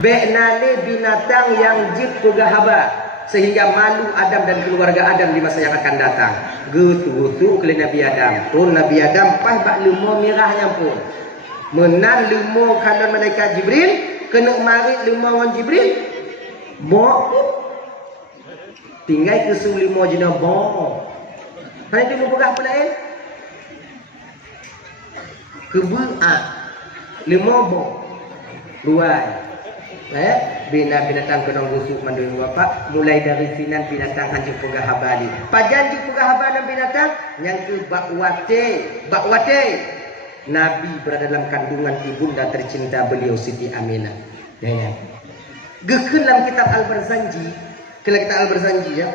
Be'nale binatang yang jid pugahaba, sehingga malu Adam dan keluarga Adam di masa yang akan datang. Gutu-gutu ke Nabi Adam pun Nabi Adam pas bak lemo mirahnya pun menan lemo kalon malaikat Jibril kena mari lemo dengan Jibril bo tinggal ke lemo jena bo hanya dia berah pula kebu'a lemo bo luai binatang kedong busuk mandui bapak mulai dari sinan binatang hancur pugah habali pajan hancur pugah habalan binatang yang ke bakwate Nabi berada dalam kandungan ibunda tercinta beliau Siti Aminah ya. Gekeun dalam kitab Al-Barzanji ya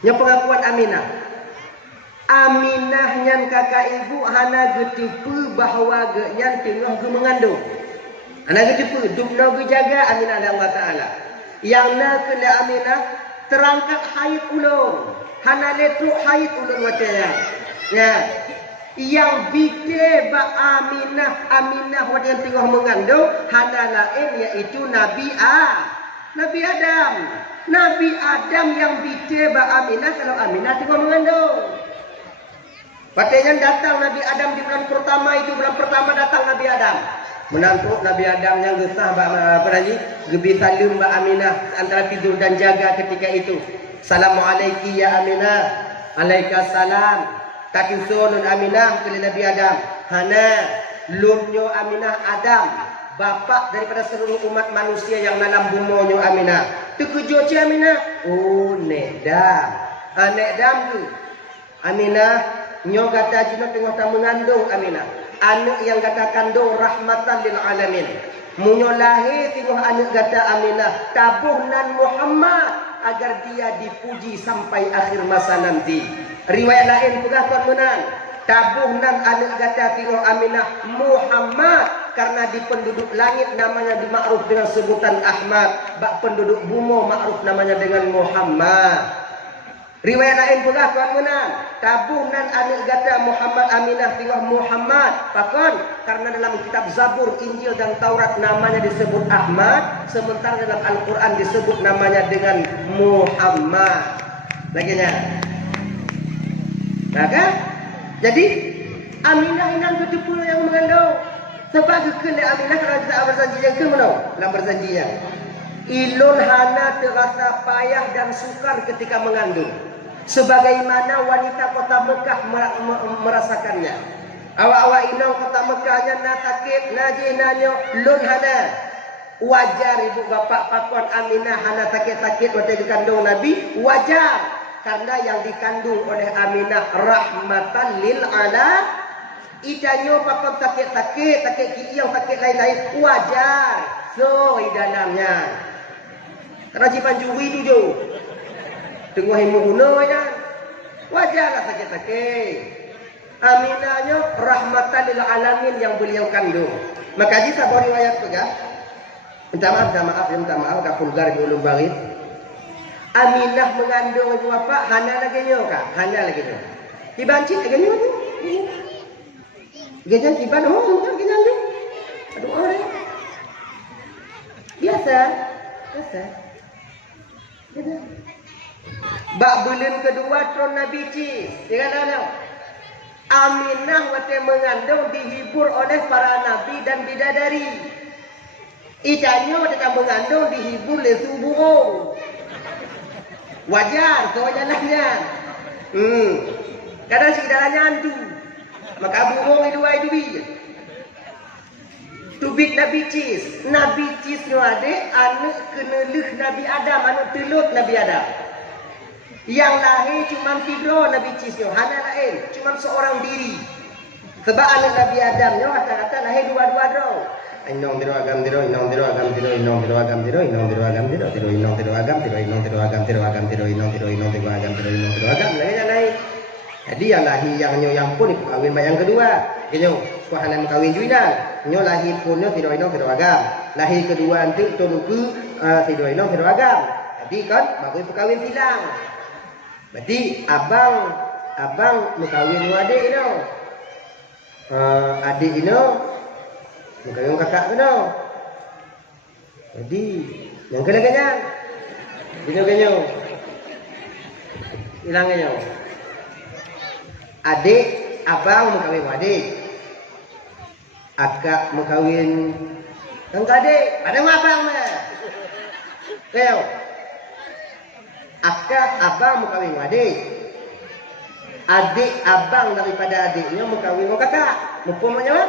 nya pengakuan Aminah nyan kakak ibu hana getepe bahawa ge nyan tengah ge mengandung. Anak kedepa dubna jaga Aminah Allah Ta'ala. Yang nak kena Aminah terangkat haid ulun. Hana letruk haid ulun wataya. Ya. Yang bide ba Aminah wat yang tengah mengandung hana lain iaitu Nabi Adam. Nabi Adam yang bide ba Aminah kalau Aminah tengah mengandung. Patenya datang Nabi Adam di bulan pertama itu bulan pertama datang Nabi Adam. Menantu Nabi Adam yang gesah apa lagi gebi salim Mbak Aminah antara tidur dan jaga ketika itu. Assalamualaikum ya Aminah. Alaikassalam. Takisunun Aminah ke Nabi Adam. Hana lunyo Aminah Adam. Bapak daripada seluruh umat manusia yang dalam bumonyo Aminah. Terkejut ya Aminah. Oh nekdam. Nekdam tu. Aminah nyo kata jina tengah tak mengandung Aminah. Anak yang kata kandung rahmatan lil alamin. Munyo lahir tengok anak kata Aminah tabuh nan Muhammad agar dia dipuji sampai akhir masa nanti. Riwayat lain pegah tuan menan tabuh nan anak kata tengok Aminah Muhammad karena di penduduk langit namanya dimakruf dengan sebutan Ahmad, bak penduduk bumi makruf namanya dengan Muhammad. Riwayat lain pula tuan menan tabuh nan anak gata Muhammad Aminah tengok Muhammad pakon karena dalam kitab Zabur, Injil dan Taurat namanya disebut Ahmad, sementara dalam Al-Quran disebut namanya dengan Muhammad. Laginya nah kan? Jadi Aminah inang betul yang mengandung sebab kekele Aminah kalau kita berjanji yang ke mana? Dalam berjanjinya ilun hana terasa payah dan sukar ketika mengandung sebagaimana wanita kota Mekah merasakannya. Awak-awak inang kota Mekahnya na sakit najih nanyo lun hana wajar ibu bapak pakon Aminah hana sakit-sakit waktu dikandung Nabi wajar karena yang dikandung oleh Aminah rahmatan lil alamin. Idanyo pakon sakit-sakit yang sakit lain-lain wajar so idanamnya karena jipan juwi tu jo tengah himu guna ya wajarlah sakit-sakit. Aminahnya rahmatan lil alamin yang beliau kandung. Maka jika sabar riwayat pegah minta maaf ka vulgar di ulum barit. Aminah mengandung ibu bapak hana lagi nyo kah? Hana lagi nyo. Dibanci lagi nyo tu. Gajan tiban kan gajan. Aduh orang. Biasa. Bak bulan kedua tron Nabi Cis. Dengan Aminah waktu mengandung dihibur oleh para nabi dan bidadari. Ikannya waktu mengandung dihibur oleh burung. Wajar kau jalannya. Kadang si dalamnya antu. Maka burung itu tubik Nabi Cis. Nabi Cis ni ada anak kenelih Nabi Adam, anak teluk Nabi Adam. Yang lahir cuma figro Nabi Cis ni, hana lain, cuma seorang diri. Sebab anak Nabi Adam ni kata-kata lahir dua-dua draw. Inong tiro agam tiro, inong tiro agam tiro, inong tiro agam tiro, inong tiro agam tiro, tiro inong tiro agam tiro, inong tiro agam tiro, agam tiro inong tiro agam tiro, inong tiro agam lain. Jadi yang lahir yang pun kawin yang kedua. Kenyo, kuhanan kawin juidan. Nyo lahir pun nyo tiro inong tiro agam. Lahir kedua nanti toluku tiro inong tiro agam. Jadi kan bagus perkawin silang. Berarti abang mengkawin adik ino. Adik ino mengkawin kakak ino. Jadi yang kenyang, genyo-genyo, hilang genyo. Adik, abang mau kawin adik, akak mau kawin dengan adik, ada abang mah. Kau, akak abang mau kawin adik, adik abang daripada adiknya mau kawin dengan kakak, mumpung mana?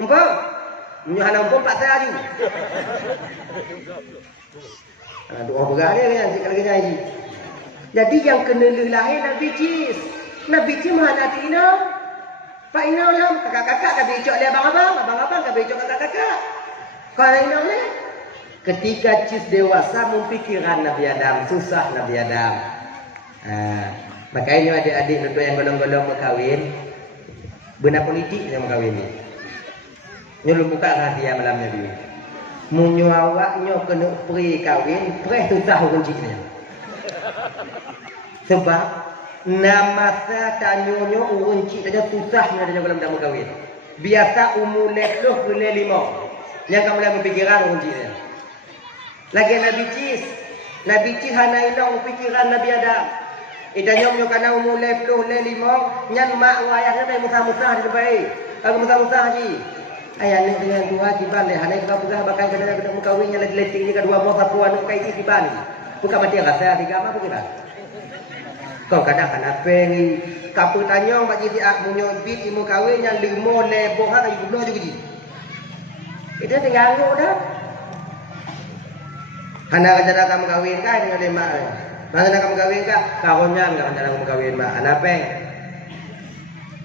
Mumpung, menyuhana mumpung pak tadi. Doa berani kan sekali lagi ngaji. Jadi yang kena lahir Nabi Cis. Nabi Cis mana hati ina? Pak ina lah kakak-kakak kan becok le abang-abang, abang-abang kan becok kakak-kakak. Kalau ina le ketika Cis dewasa memfikirkan Nabi Adam, susah Nabi Adam. Makanya adik-adik untuk yang golong-golong berkahwin, benar politik yang berkahwin ni. Nyolong buka rahasia malamnya dulu. Munyo awaknya kena peri kahwin, peri susah kuncinya. Sebab nama saya tanyonyo urunci saja susah ada dalam tamu kahwin. Biasa umur lekloh boleh 5. Yang kamu mulai berpikiran uruncinya. Lagi Nabi Cis hana ilang pikiran Nabi Adam. Idanyom kana umur lekloh le 5, nyan mak wayahnya dari musah-musah di depan. Kalau musah-musah haji. Ayah ni dengan dua kiban le hanai kau pegah bakal kena mukawinnya leting ni kedua mau sapuan kai ti kiban. Bukan mati rasa tiga apa kira. Kau kadang kana pengi kapu tanyong bagi ti ak munyo bit imu kawin yang limo lebo ha kai gublo juga di. Itu tinggal ngau dah. Hana cara kamu kawin kah dengan lemak. Mana kamu kawin kah? Kawinnya enggak cara kamu kawin mak. Ana peng.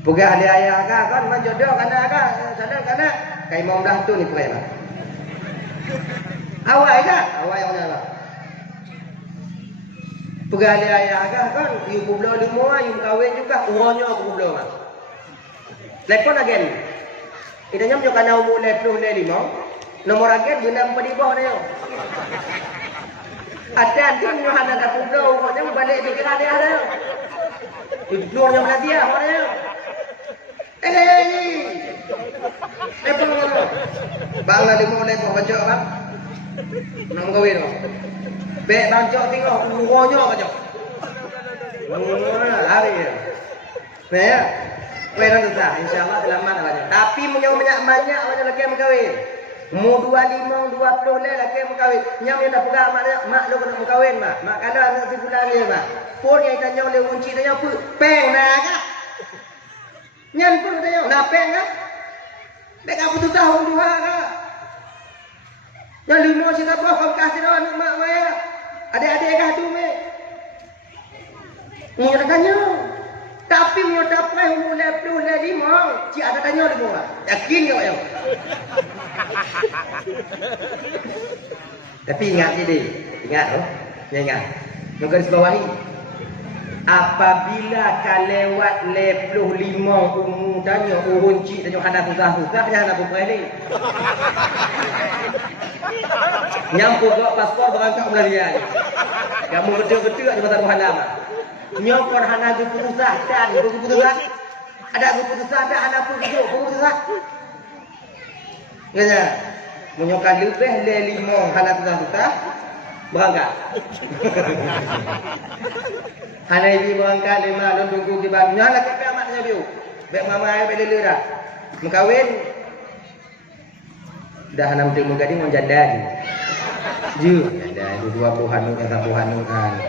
Puga ada ayah kah kan menjodoh kana kah sadar kana kai mau dah tu ni pugai lah. Awak yang mana? Puga ada ayah kah kan you kublo limo you kawin juga uronyo aku kublo mah. Lekon agen. Idanya nyo kana umur 25 nomor agen benar pedibah dia. Ada antin nyo hana dak kublo uronyo balik pikiran dia ada. Ibnunya mana dia mana? Bang lah lima oleh kau baca bang, nak kawin kau. Bek bang cok tengok uronya baca. Lari ya. Nah ya, kawin susah. InsyaAllah lama dah banyak. Tapi banyak macam lelaki yang kawin. Mu 25, 20 le lelaki yang kawin. Nyam yang dah pegang mak lu kena kawin mak. Mak kalau anak si bulan ni mak. Pun yang tanya oleh kunci tanya apa? Peng nak kah? Nyan pun tanya, napeng kah? Dek apa tu tahun 2 kah? Yang 5 cerita apa? Kau kasih dah anak mak maya. Adik-adik kah tu me? Ni nak tanya. Tapi mu dapat umur 25, cik ada tanya lagi orang. Yakin kau yang? Tapi ingat ni deh. Ingat oh. Ingat. Nak garis bawahi. Apabila kalewat 25 umur tanya urunci tanya hana susah-susah jangan apa ni. Nyampu bawa paspor berangkat Malaysia. Kamu betul-betul ada pasal halam. Nyokor hana keputusan dan keputusan. Ada keputusan dan hana keputusan. Kaya menyokan lebih 5 hana susah-susah berangkat. Hana ibu berangkat 5 dan tunggu di bang. Nyala ke amatnya biu. Bek mama ai bek lele dah. Mengkawin dah hanam temu gading mon janda ni. Ju janda 20 hanu yang 1 hanu kan.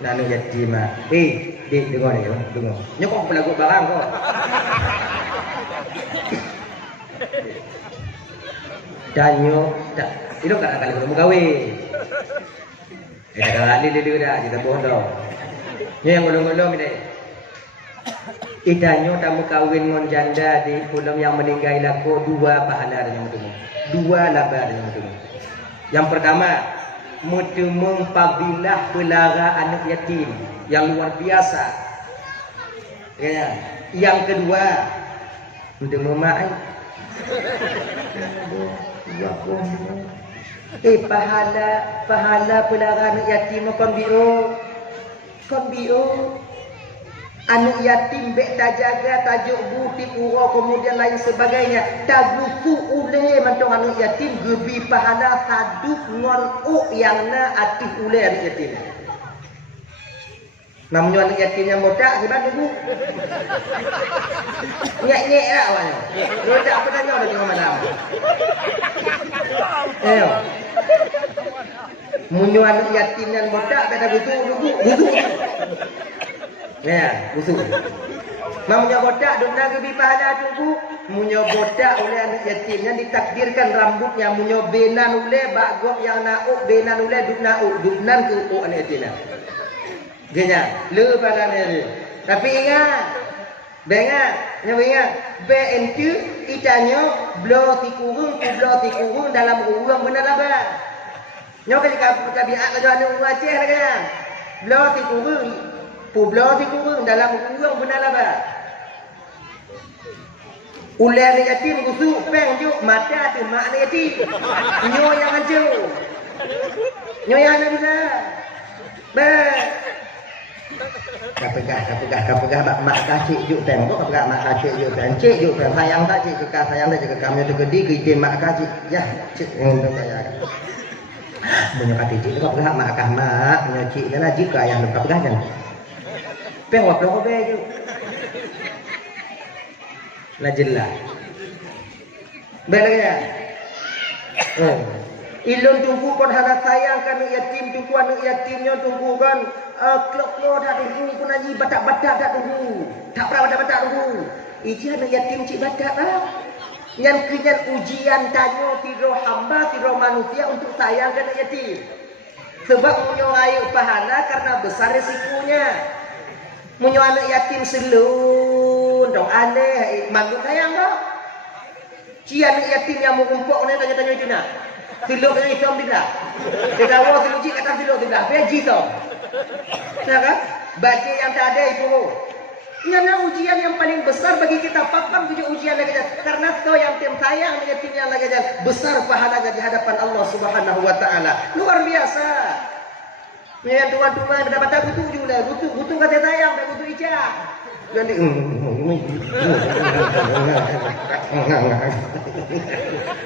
Nanu yatim ah. Dik dengar ni, dengar. Nyokok pelagu barang kau. Danyo tak. Itu kan kali belum kawin. Kali dia dah kita bodoh. Ni yang golong-golong ni. Idanyo tamu kawin ngon janda di pulau yang meninggal laku 2 pahala dengan temu. 2 laba dengan temu. Yang pertama, mutumung pabilah pelara anak yatim yang luar biasa. Ya. Yang kedua, untuk memakai pahala pelara anak yatim kon bio Anak yatim bek tak jaga, tajuk buti kura, kemudian lain sebagainya. Tak gusu ule mantong anak yatim, gebi pahala haduk ngoluk yang na atif ule anak yatim. Namanya anak yatim yang botak, sebab tunggu. Nyek-nyek lah awalnya. Botak apa tanya udah tengok malam. Ayo. Munyo anak yatim yang botak, beda gusu, gusu. Ya, busuk. Mamnya botak dona gebi pahala tunggu. Munyo botak oleh anak yatim yang ditakdirkan rambutnya munyo benan oleh bagok yang nauk benan oleh duk nauk duknan ke upuk anak yatim. Genya, le pada ni. Tapi ingat, bengat, nyawa ingat, be entu itanyo blo tikurung dalam urang benar apa? Nyawa kalau tabiat kalau anu Aceh lah kan. Blo tikurung Publo di kurung dalam kurung benar apa? Ular yatim busuk peng juk mata tu mak yatim. Nyo yang hancur. Nyo yang nak bisa. Ba. Kapegah mak kacik juk peng kok kapegah mak kacik juk peng. Cik juk peng sayang tak cik ke sayang tak cik kamu tu gede ke izin mak kacik. Ya, cik untuk saya. Punya kata cik tu kapegah mak kah mak, punya cik kan jika yang kapegah kan. Pewak lo je. Lah jelas. Betul ya? Ilun tunggu kon hana sayang kan yatim tunggu anak yatimnya tunggu kan klok-klok dah tunggu pun aji batak-batak dah tunggu. Tak pernah batak-batak tunggu. Iji anak yatim cik batak lah. Yang kenyan ujian tanya tiro hamba tiro manusia untuk sayang kan yatim. Sebab punya air pahala karena besar risikonya. Munyo anak yatim selun dong aneh mangut sayang kok. Ci anak yatim yang mengumpuk ni tanya-tanya itu nak. Selun kena hitam tidak. Kita awal selun cik kata selun tidak. Beji tau. Kan? Baca yang tak ada itu. Ini adalah ujian yang paling besar bagi kita. Papan punya ujian lagi jan. Karena kau yang tim sayang yatim yang lagi jan. Besar pahalanya di hadapan Allah Subhanahu Wa Taala. Luar biasa. Yang tuan-tuan dapat butuh juga, butuh kata sayang dan butuh ijah. Jadi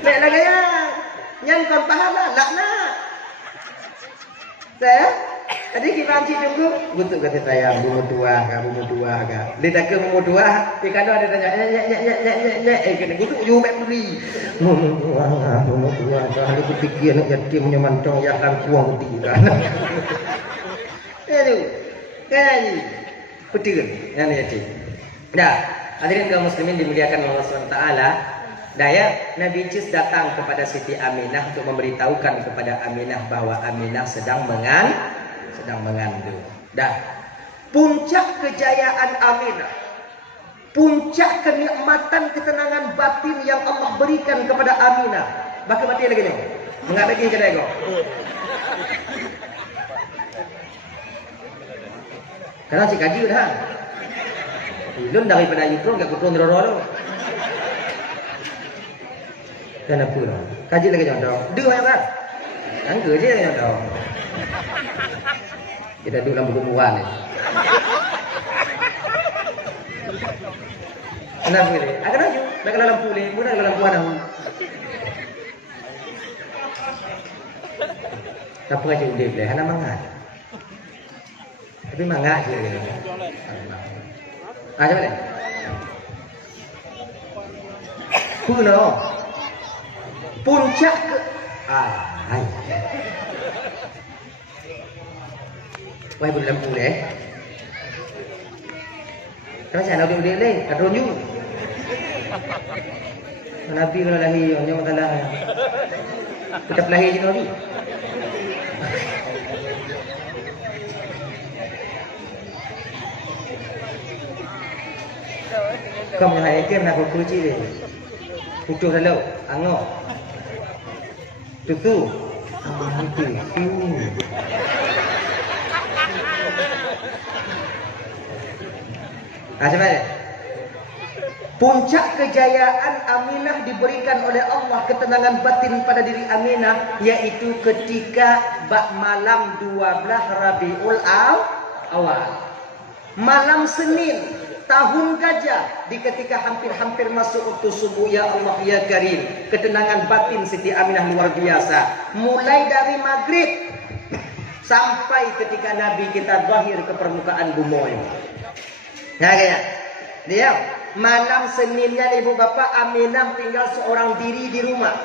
nek lagi ya, nyangkan pahala laknat. Saya tadi kita anci tunggu butuh kata sayang, bumu tua kah. Dia tak ke bumu tua, ikan ada tanya, kena butuh you mek beli. Bumu tua, kalau kupikir nak yatim nyamantong yang akan kuang tiga. Aduh, kan betul yang yatim. Dah, hadirin kaum muslimin dimuliakan Allah SWT. Dah ya, Nabi Cis datang kepada Siti Aminah untuk memberitahukan kepada Aminah bahwa Aminah sedang mengandung. Dah, puncak kejayaan Aminah, puncak kenikmatan ketenangan batin yang Allah berikan kepada Aminah. Bakal mati lagi ni, enggak bagi kedai kau. Karena si kaji dah. Ilun daripada Yukron ke Kutron Roro. Kenapa lah? Kaji lagi jangan. Dua yang kan? Angka je yang tahu. Kita duduk dalam perkumpulan ni. Kenapa ni? Akan laju. Baik dalam lampu ni, mudah dalam lampu ada. Tapi kaji udip leh, hana mangat. Tapi mangat je. Macam mana? Puno. Puncak ke Wai pun lampu leh. Kalau saya nak dia leh, kadron you. Nabi kalau lahir, orang masalah. Kita lahir je Nabi. Kau punya ayat ke nak kuci dia. Pucuk dalam, angok. Tutu. Itu. Macam mana? Puncak kejayaan Aminah diberikan oleh Allah ketenangan batin pada diri Aminah, yaitu ketika bak malam 12 Rabiul Awal. malam Senin tahun gajah, di ketika hampir-hampir masuk waktu subuh, ya Allah ya Karim, ketenangan batin Siti Aminah luar biasa. Mulai dari maghrib sampai ketika Nabi kita zahir ke permukaan bumi. Ya kayak dia malam Seninnya ibu bapak Aminah tinggal seorang diri di rumah.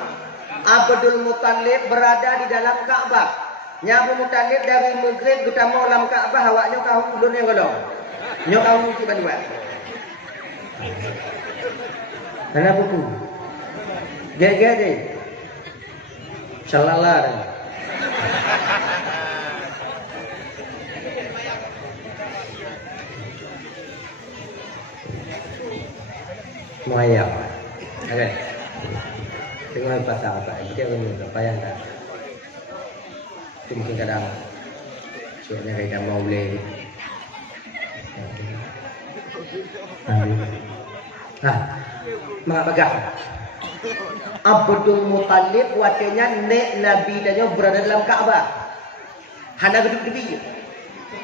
Abdul Muttalib berada di dalam Ka'bah. Nyabu Muttalib dari maghrib kita mau dalam Ka'bah, awaknya kau ulun yang golong. Nyok kau mungkin berdua. Kenapa tu? Gaya deh. Shalalah. Maya. Okay. Tengok pasal apa? Kita punya apa yang dah. Mungkin kadang soalnya kita mau beli. Mak bagah. Abdul Muttalib waktunya nek Nabi dan berada dalam Kaabah. Hana geduk debi.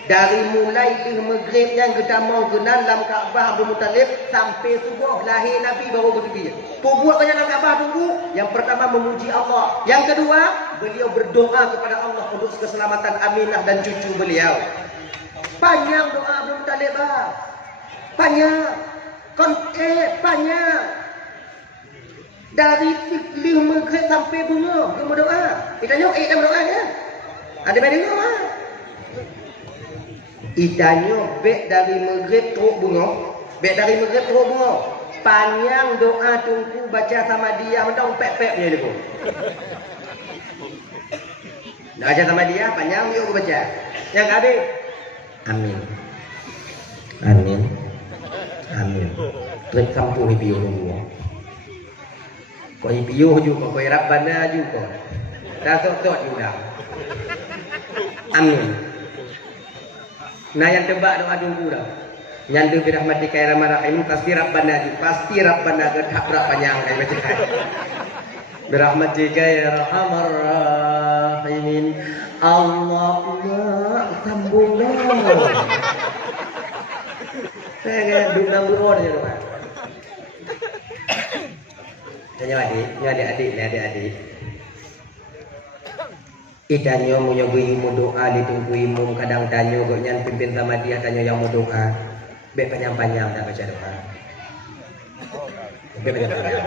Dari mulai maghrib yang kita mau kenal dalam Kaabah Abdul Muttalib sampai subuh lahir Nabi baru berdiri. Buat banyak dalam Kaabah tunggu. Yang pertama memuji Allah. Yang kedua, beliau berdoa kepada Allah untuk keselamatan Aminah dan cucu beliau. Panjang doa Abdul Muttalib. Panjang. Banyak. Dari fikir maghrib sampai bunga, dia berdoa. Kita nyok dah berdoa ya. Ada benda doa. Itanyo bek dari maghrib teruk bunga. Bek dari maghrib teruk bunga. Panjang doa tunggu baca sama dia, mentang pek-peknya dia pun. Dah baca sama dia, panjang yuk baca. Yang habis. Amin. Amin. Amin. Terus kampung hibiyo semua. Kau hibiyo juga, kau Rabbana juga. Dah tok-tok juga. Amin. Nah yang tebak doa dulu dah. Nyandu birahmatika ya rahman rahim, pasti Rabbana gedhak berapa panjang kayak macam ni. Birahmatika ya rahman rahim. Allah sambunglah. Saya duduk beror je doa. Tanya adik. Idanyo menyogui mu doa ditunggu mu kadang tanyo kok nyan pimpin sama dia tanyo yang mau doa. Bek panjang-panjang dah baca doa. Bek panjang-panjang.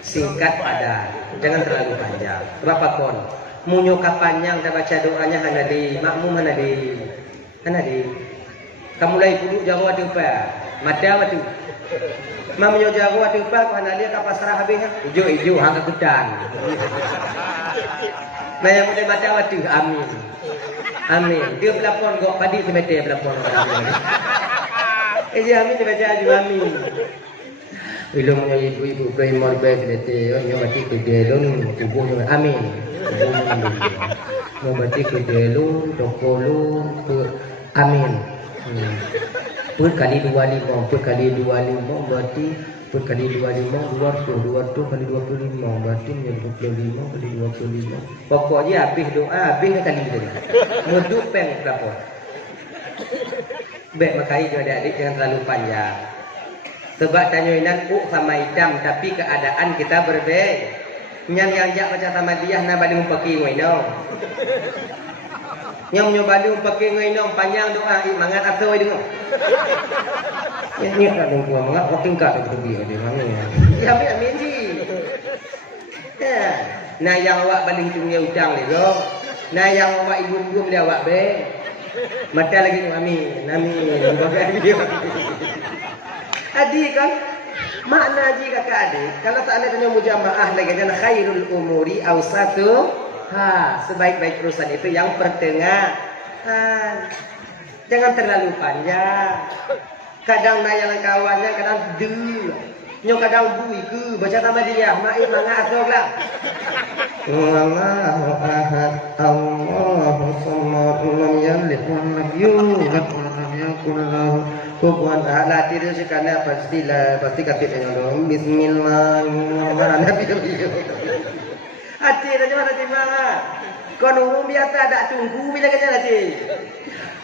Singkat padat, jangan terlalu panjang. Berapa kon? Munyo panjang dah baca doanya hana di makmum hana di. Kamu mulai dulu jago ada apa? Mada waktu. Mamanya jago ada apa? Karena dia kapal serah habisnya. Ijo hang kegudan. Nah yang mulai mada waktu. Amin. Dia pelapon kok padi semete pelapon. Amin dia baca juga amin. Ilmu punya ibu-ibu primor baik dia. Yang mati kedelun tubuhnya amin. Yang mati kedelun tokolun amin. Per kali 25 berarti per kali 25 200 kali 25 berarti menjadi 25 kali 25. Pokoknya habis doa habis kali dia. Muduk peng berapa? Baik makai juga adik-adik jangan terlalu panjang. Sebab tanya inan sama idam tapi keadaan kita berbeda. Yang jak baca sama dia na balik pakai ngoino. Yang menyobali pakai ngoino panjang doa mangat atau dengar. Ini tak dong mangat waktu enggak ada dia mana ya. Ya amin ji. Nah yang awak balik dunia udang ni dong. Nah yang awak ibu dia awak be. Mata lagi amin. Bagai dia. Adik kan makna ji kakak adik kalau seandainya mujamaah lagi dan khairul umuri awsatu sebaik-baik urusan itu yang pertengahan. Jangan terlalu panjang. Kadang nayang kawannya kadang nyo kadang bui ke baca sama dia mai mangga asoklah. Allahu ahad Allahu samad lam yalid wa lam yulad wa lam yakul lahu kufuwan ahad. Latih sekali pasti katanya dong bismillahirrahmanirrahim. Hati aja mana timbang. Kau nurung biasa tak tunggu bila kena nanti.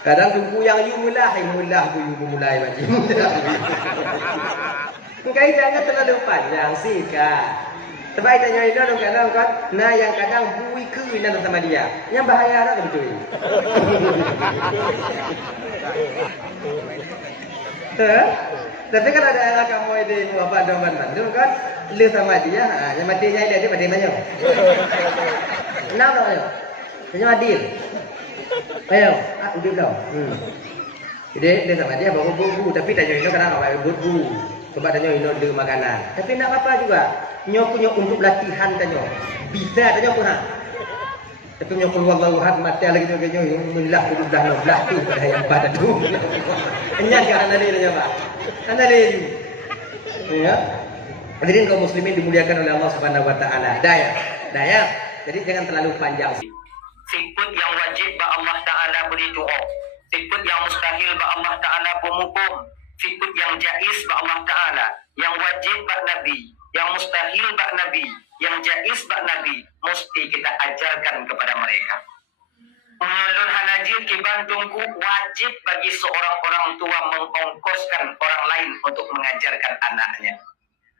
Kadang tunggu yang you mulai tu you mulai macam. Kau jangan terlalu panjang sih kak. Sebab kita nyanyi dong kadang kan, nah yang kadang bui ke nanti sama dia, yang bahaya lah betul. Tapi kan ada yang kamu ini apa Bandung kan, lu sama dia, yang matinya dia mati banyak. Kenapa ayo? Yang adil. Ayo, udah belum? Jadi dia sama dia bawa buku, tapi tanya ini kadang apa buku. Sebab tanya ini ada makanan. Tapi nak apa juga? Nyok untuk latihan tanya. Bisa tanya pun ha. Tapi nyok wallahu had mati lagi tu kenyo mullah sudah no belah tu pada yang pada tu. Enyah ke ana dia tanya Pak. Ana dia. Ya. Hadirin kaum muslimin dimuliakan oleh Allah Subhanahu wa taala. Daya. Jadi jangan terlalu panjang. Sifat yang wajib ba Allah taala beri doa. Sifat yang mustahil ba Allah taala pemukum. Sifat yang jaiz ba Allah taala, yang wajib ba Nabi, yang mustahil ba Nabi, yang jaiz ba Nabi, mesti kita ajarkan kepada mereka. Menulun hanajir kibantungku wajib bagi seorang orang tua mengongkoskan orang lain untuk mengajarkan anaknya.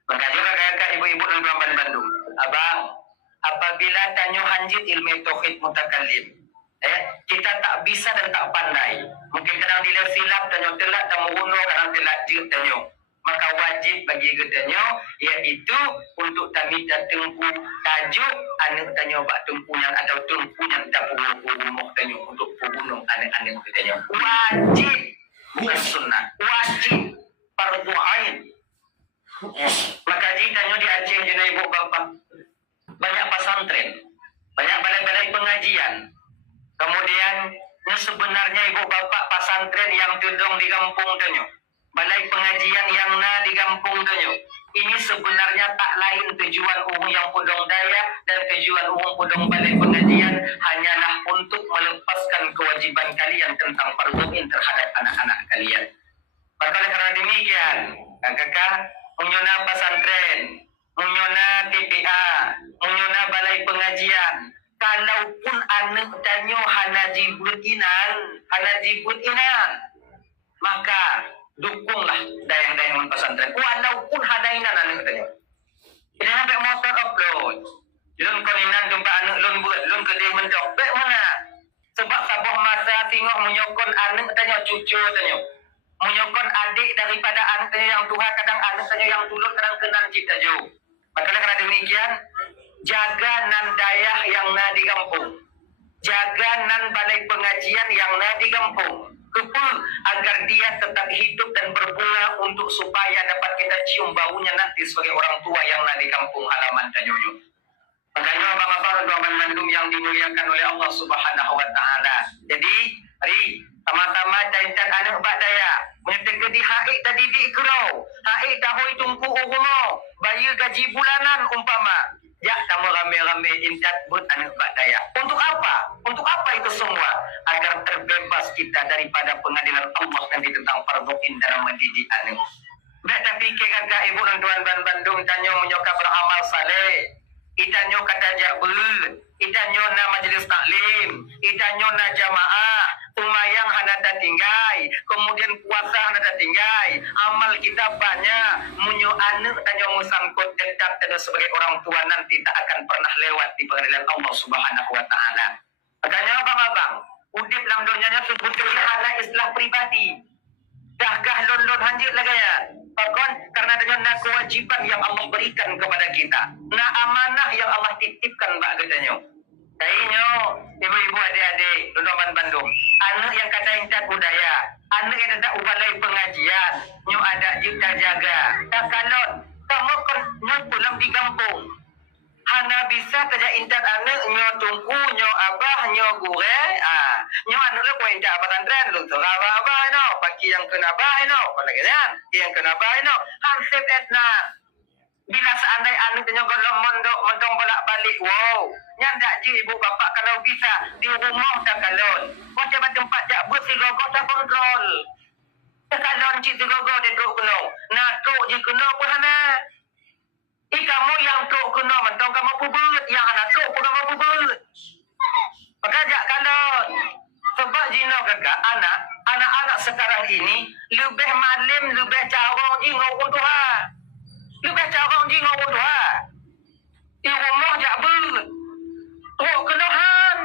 Mengajar kakak ibu-ibu dan bapak Bandung. Abang, apabila tanyo hanjit ilmu tauhid mutakallim, kita tak bisa dan tak pandai. Mungkin kadang dila silap tanyo telak dan menguno kadang telak jir tanyo. Maka wajib bagi getanyo iaitu untuk kami tengku tajuk anak tanyo bak tengkunyan atau tengkunyan tak rumah tanyo untuk membunuh anak-anak getanyo. Wajib bukan sunnah. Wajib fardu ain. Maka jika tanyo di Aceh jena ibu bapa banyak pesantren, banyak balai-balai pengajian. Kemudian sebenarnya ibu bapak pesantren yang tudung di kampung tanyo, balai pengajian yang di kampung tanyo, ini sebenarnya tak lain tujuan yang pudong daya dan tujuan pudong balai pengajian hanyalah untuk melepaskan kewajiban kalian tentang perbuatan terhadap anak-anak kalian. Maka karena demikian, kakak menyona pesantren, menyona TPA, menyona balai pengajian, kalaupun anak tanyo hanaji butinan, maka dukunglah dayang-dayang pesantren. Walaupun hadainan anak tanyo. Tidak sampai motor upload. Lun koninan jumpa anak lun buat, lun kedai mentok. Baik mana? Sebab sabuh masa tengok menyokon anak tanyo cucu tanyo. Menyokon adik daripada anak tanyo yang Tuhan, kadang anak tanyo yang tulus, kadang kenal cita jauh. Maka karena demikian, jaga nan dayah yang di kampung, jaga nan balai pengajian yang di kampung, kepul agar dia tetap hidup dan berbunga untuk supaya dapat kita cium baunya nanti sebagai orang tua yang di kampung halaman tanyoyo. Makanya abang-abang dan Bandung yang dimuliakan oleh Allah Subhanahu wa taala. Jadi, mari sama-sama caintan anak bak daya. Menyatakan di haik tadi di ikrau, haik tahoi tungku uhumo, bayar gaji bulanan umpama. Ya, kamu rame-rame incat buat anak bak daya. Untuk apa? Untuk apa itu semua? Agar terbebas kita daripada pengadilan Allah nanti tentang perbuatan dalam mendidik anak. Baik tapi kakak ibu dan tuan Bandung tanya menyokap beramal saleh. Itanyo kata jabul, itanyo na majelis taklim, itanyo na jamaah, tumayang hanata tinggai, kemudian puasa hanata tinggai, amal kita banyak, munyo anu tanyo musangkut dekat dan sebagai orang tua nanti tak akan pernah lewat di pengadilan Allah Subhanahu wa taala. Makanya abang-abang, udip dalam dunianya sebut hala islah pribadi. Dahkah lon-lon hanjir lagi ya? Bahkan karena dengan kewajiban yang Allah berikan kepada kita, amanah yang Allah titipkan mbak katanya. Kayaknya ibu-ibu adik-adik Ludoman Bandung, anak yang kata incat budaya, anak yang ada ubalai pengajian, nyo ada kita jaga. Tak kalon, kamu kan nyo pulang di kampung. Hana bisa kerja incat anak nyo tunggu, nyo abah, nyo gure, nyo anak lu kau incat pesantren lu tu abah no, bagi yang kena abah no, kalau kan, yang kena abah no, hansip etna. Bila seandainya anak nyo golong mondong bolak balik, wow, nyandak je ibu bapak kalau bisa di rumah tak kalon, macam tempat jak bersih gogok tak kontrol. Tak kalon cik gogok dia duduk kena, nak duduk je kena pun hana. Kamu yang tok kena mentong kamu pubut, yang anak tok pun kamu pubut. anak-anak sekarang ini lebih malim, lebih carong je ngawur Tuhan. Lebih carong je ngawur Tuhan. Di rumah jak ber. Oh, kenahan.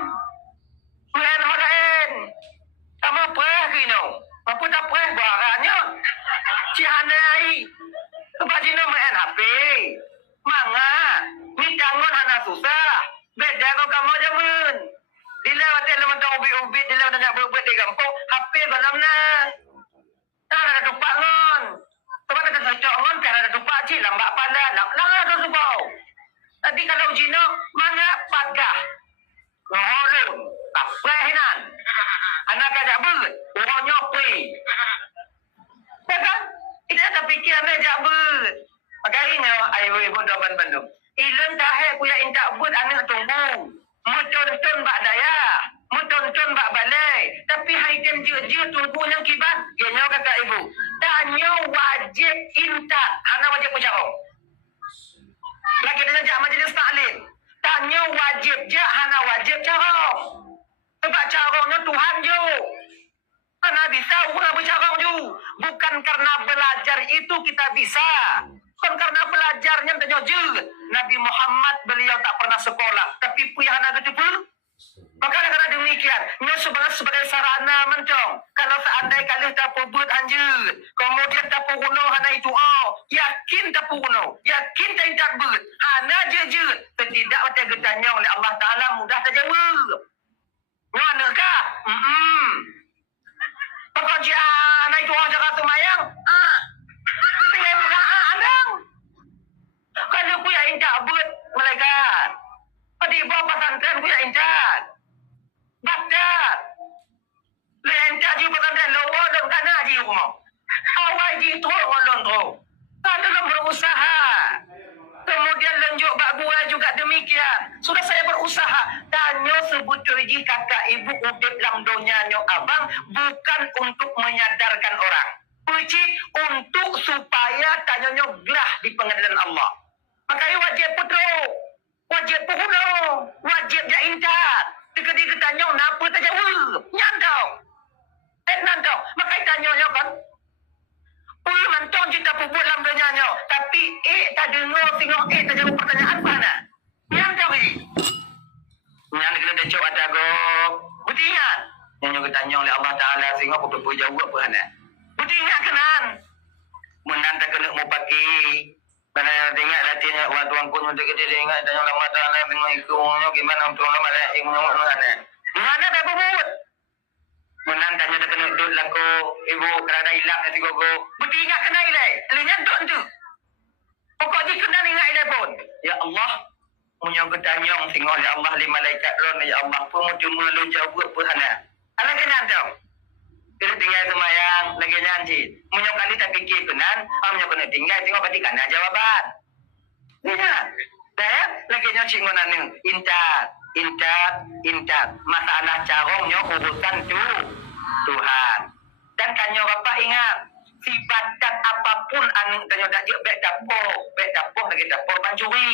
Main holain. Sama preh kino. Apa tak preh barangnya? Cihanai. Sebab Cina main HP. Manga. Ni jangan hana susah. Beda kau kamu jaman. Dila hotel lu mentang ubit-ubit. Dila nak buat di kampung. HP dalam nah. Tak ada tupak ngon. Sebab ada secok ngon. Biar ada tupak cik. Lambat pandai. Lambat ada subau. Tapi kalau Cina. Manga patah. Ngorong. Tak prehinan. Anak kajak ber. Orang nyopi. Ya kan? Kita tak fikir anak kajak ber. Makanya, ayo ibu doban Bandung. Ilan tahek kuya intak but anak tunggu. Muton-ton bak daya. Muton-ton bak balai. Tapi haitem je tunggu yang kibat. Genya kata ibu. Tanya wajib intak. Anak wajib bercarong. Lagi dia jak majlis taklim. Tanya wajib je. Anak wajib carong. Sebab carongnya Tuhan je. Anak bisa orang bercarong je. Bukan karena belajar itu kita bisa. Bukan karena belajarnya tanya je. Nabi Muhammad beliau tak pernah sekolah. Tapi puyah anak itu pun. Maka karena demikian. Ini sebenarnya sebagai sarana mencong. Kalau seandainya kali tak pubut anjir. Kemudian tak puguno hana itu. Oh, yakin tak puguno. Yakin tak but. Hana je. Tidak ada getanya oleh Allah Ta'ala mudah terjawab. Manakah? Pekerjaan anak itu orang cakap semayang. Pilih pekerjaan andang. Kalau ku yang incat but malaikat. Pada ibu pesantren ku yang incat. Baghdad. Le incat je pesantren lawa dan kana je rumah. Awal je teruk orang teruk. Kan dalam berusaha. Kemudian lenjuk bak buah juga demikian. Sudah saya berusaha. Tanya sebetulnya kakak ibu udip dalam dunianya abang. Bukan untuk menyadarkan orang. Puji untuk supaya tanyanya gelah di pengadilan Allah. Makanya wajib putra. Wajib puhuna. Wajib dia incat. Dia tanya kenapa tak jawab. Nyandau. Nandau. Makanya tanyanya kan. Mantong kita pupuk dalam dunianya. Tapi tak dengar tengok tak jawab pertanyaan mana. Nyandau ni. Nyandau kena decok ada go. Bukti ingat. Yang juga tanya oleh Allah Ta'ala sehingga aku pupuk jawab apa mana. Bukti ingat kenan. Menan tak kena mau pakai. Karena tengok latihannya orang tuan pun untuk kita tengok. Tanya Allah Ta'ala tengok ikutnya gimana untuk Allah malah ikutnya mana. Mana tak pupuk. Menan tanya tak kena duduk laku ibu kerana hilang nanti gogo. Bukti ingat kena ilai. Lihat duduk tu. Pokoknya kena ingat ilai pun. Ya Allah. Punya ketanyang tengok ya Allah di malaikat ron. Ya Allah pun cuma lu jawab pun hana. Anak kena tu. Kita tinggal semayang. Lagi nanti. Punya kali tak fikir penan. Punya kena tinggal. Tengok pati kena jawaban. Lihat. Dah lagi nyo cikgu nanu. Intat. Masalah carongnya urusan Tuhan. Dan kanyo bapak ingat. Sibatat apapun anu kanyo dak je bek dapur lagi dapur pancuri.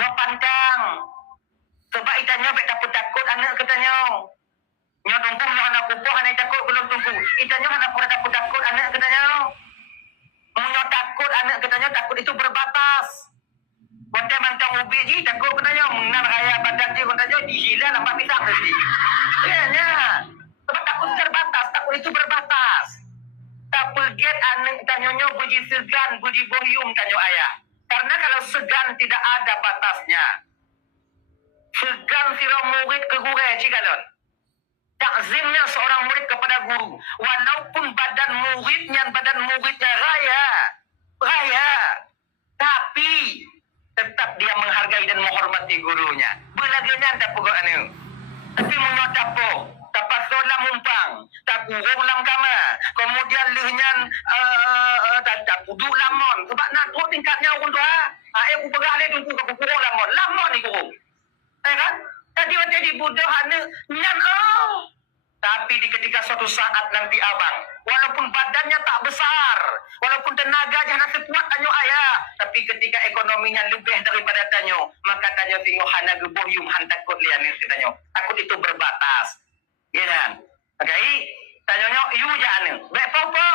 Nyo pantang. Sebab itanyo bek dapur takut anak katanya. Nyo tunggu nyo anak kupuh anak takut belum tunggu. Itanyo anak pura takut anak katanya. Nyo takut anak katanya takut itu berbatas. Konten mantang ubi je takut katanya mengenal raya badan je katanya dihilang nampak pisang tadi. Ya. Sebab takut terbatas, takut itu berbatas. Tak perget anak tanyanya buji segan, buji boyung tanya ayah. Karena kalau segan tidak ada batasnya. Segan sirah murid ke guru cikalon. Takzimnya seorang murid kepada guru. Walaupun badan muridnya raya. Tapi tetap dia menghargai dan menghormati gurunya. Belaginya tak pukul anu. Tapi menyodapo. Dapat solam mumpang. Tak kurung lam kamar. Kemudian lihnya tak duduk lamon. Sebab nak turut tingkatnya orang tua. Aku pegah dia tunggu ke kurung lamon. Lamon ni kurung. Kan? Tadi waktu di budak hanya nyan Tapi di ketika suatu saat nanti abang, walaupun badannya tak besar, walaupun tenaga jangan sekuat tanyo ayah, tapi ketika ekonominya lebih daripada tanyo, maka tanyo tengok hana geboyum han takut lian tanyo. Takut itu berbatas. Ya kan? Okay? Tanya-tanya, you je ane. Baik apa?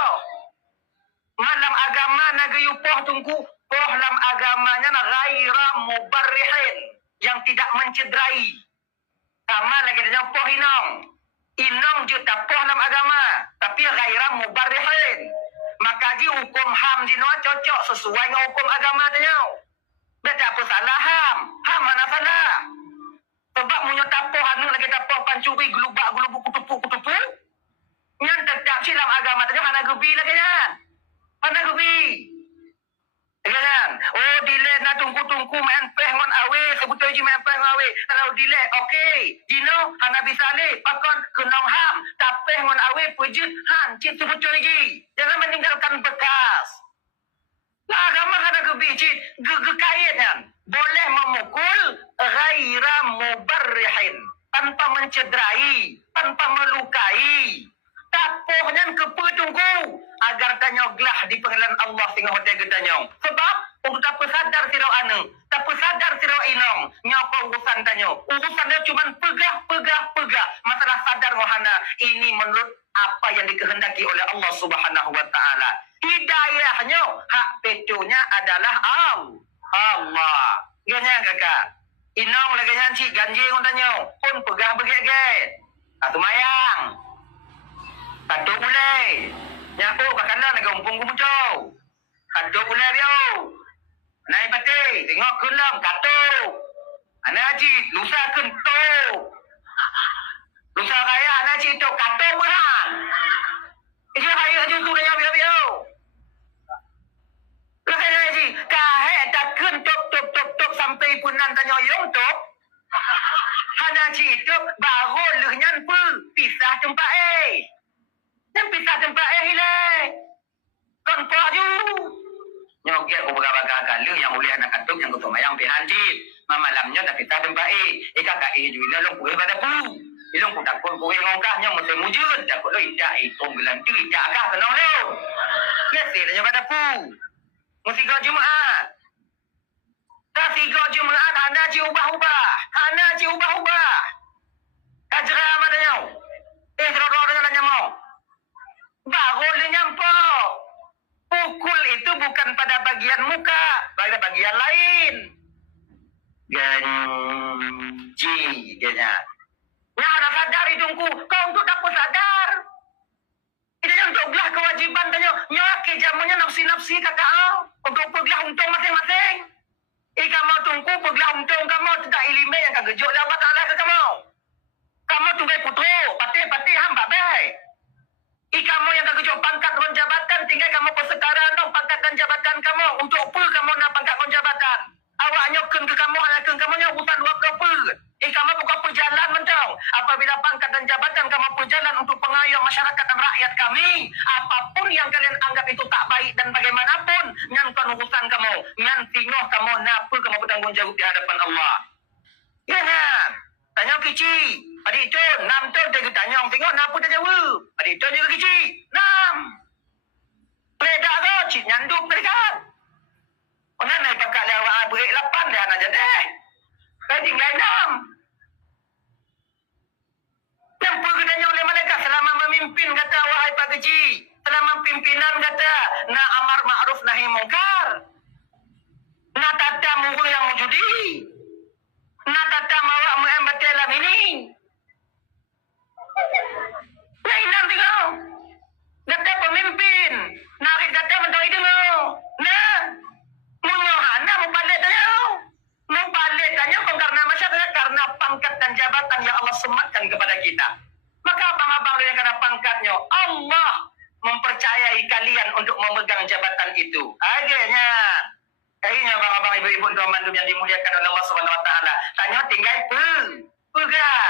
Malam agama naga you poh tungku. Poh lam agamanya na ghaira mubarrihin. Yang tidak mencederai. Sama lagi tanya poh inong. Inong je tak poh lam agama. Tapi ghaira mubarrihin. Maka ji hukum ham di Noah cocok sesuai dengan hukum agama tanya. Baik tak apa salah ham. Ham mana salah? Sebab punya tapoh anu lagi tapoh pancuri gelubak-gelubuk kutupu-kutupu. Yang tetap silam agama tanya hana gebi lagi kan. Hana gebi. Kan? Oh delay na tungku-tungku main peh ngon awe sebutnya ji main peh awe. Kalau delay okey. Dino hana bisa le pakon kenong ham tapeh ngon awe pejut han cit sebutnya ji. Jangan meninggalkan bekas. Lah agama hana gebi cit gekait kan. Boleh memukul ghaira mubarrihin tanpa mencederai, tanpa melukai. Tapohnya kepe tunggu agar tanya gelah di pengadilan Allah sehingga hotel getanya. Sebab untuk tak sadar sirau anu, tak sadar sirau inong, nyapa urusan tanya. Urusannya cuma pegah. Masalah sadar wahana ini menurut apa yang dikehendaki oleh Allah Subhanahu wa taala. Hidayahnya hak petunya adalah Allah. Ganya kakak. Inong lagi nyanci ganji ngontanya. Pun pegah begek-gek. Satu mayang. Satu ulai. Nyapu kat kanan lagi umpung kumucau. Satu ulai biau. Naik pati. Tengok kelam katuk. Anak haji lusa kentuk. Lusa kaya anak haji itu katuk berang. Isi kaya haji tu kaya biau-biau. Lakai haji. Kahe tak kentuk tuk sampai punan tanya yung tuk. Hana haji itu baru lehnya pun pisah tempat Yang pisah tempat hilai. Konpok ju. Nyoget beberapa kali yang boleh anak kantuk yang ketua mayang pihan cip. Malamnya tak pisah tempat kakak juga long kuih pada pu. Ilong ku takut kuih ngongkahnya mesti mujud. Takut lo idak hitung gelang tu idak kah kenal lo. Biasa tanya pada pu. Mesti kau Jumaat. Tak tiga Jumaat hana ci ubah-ubah. Kajra matanya. Serok-serok dengan tanya mau. Baru dia nyampok. Pukul itu bukan pada bagian muka, pada bagian lain. Ganji dia. Ya ada sadar hidungku. Kau untuk tak sadar. Itu yang untuk belah kewajiban tanya. Nyaki jamunya nafsi-nafsi kakak. Untuk pergelah untung masing-masing. Kamu tunggu pergelah untung kamu tidak ilmu yang kagejok dan Allah Ta'ala ke kamu. Kamu tunggu putro. Pati-pati hamba baik. Kamu yang kagejok pangkat dan jabatan. Tinggal kamu persekara dong pangkat dan jabatan kamu. Untuk apa kamu nak pangkat dan jabatan? Awak nyokun ke kamu, anak kamu yang urusan dua apa? Kamu bukan perjalanan mentang. Apabila pangkat dan jabatan kamu perjalanan untuk pengayom masyarakat dan rakyat kami. Apapun yang kalian anggap itu tak baik dan bagaimanapun. Nyangkan urusan kamu. Nyantingoh kamu. Napa kamu bertanggung jawab di hadapan Allah. Ya kan? Tanya kici. Adik tu. 6 tahun dia tanya. Tengok napa dia jawab. Adik tu juga kici. 6. Pedak ke? Cik nyanduk dekat. Orang naik pakat lewat berik 8 dia nak jadi. Saya tinggal 6. Yang pergetanya oleh malaikat selama memimpin kata wahai Pak Keji. Selama pimpinan kata nak amar ma'ruf nahi mungkar. Nak tata muru yang mujudi. Nak tata mawak mu'ambatil alam ini. Nah inam tengok. Kata pemimpin. Narik kata mentari tengok. Nah. Munyohana mubalik tanya. Mubalik tanya bukan karena masyarakat. Karena pangkat dan jabatan yang Allah sematkan kepada kita. Maka abang-abang dengan karena pangkatnya. Allah mempercayai kalian untuk memegang jabatan itu. Akhirnya. Akhirnya abang-abang ibu-ibu tuan-tuan yang dimuliakan oleh Allah SWT. Tanya tinggal pegah.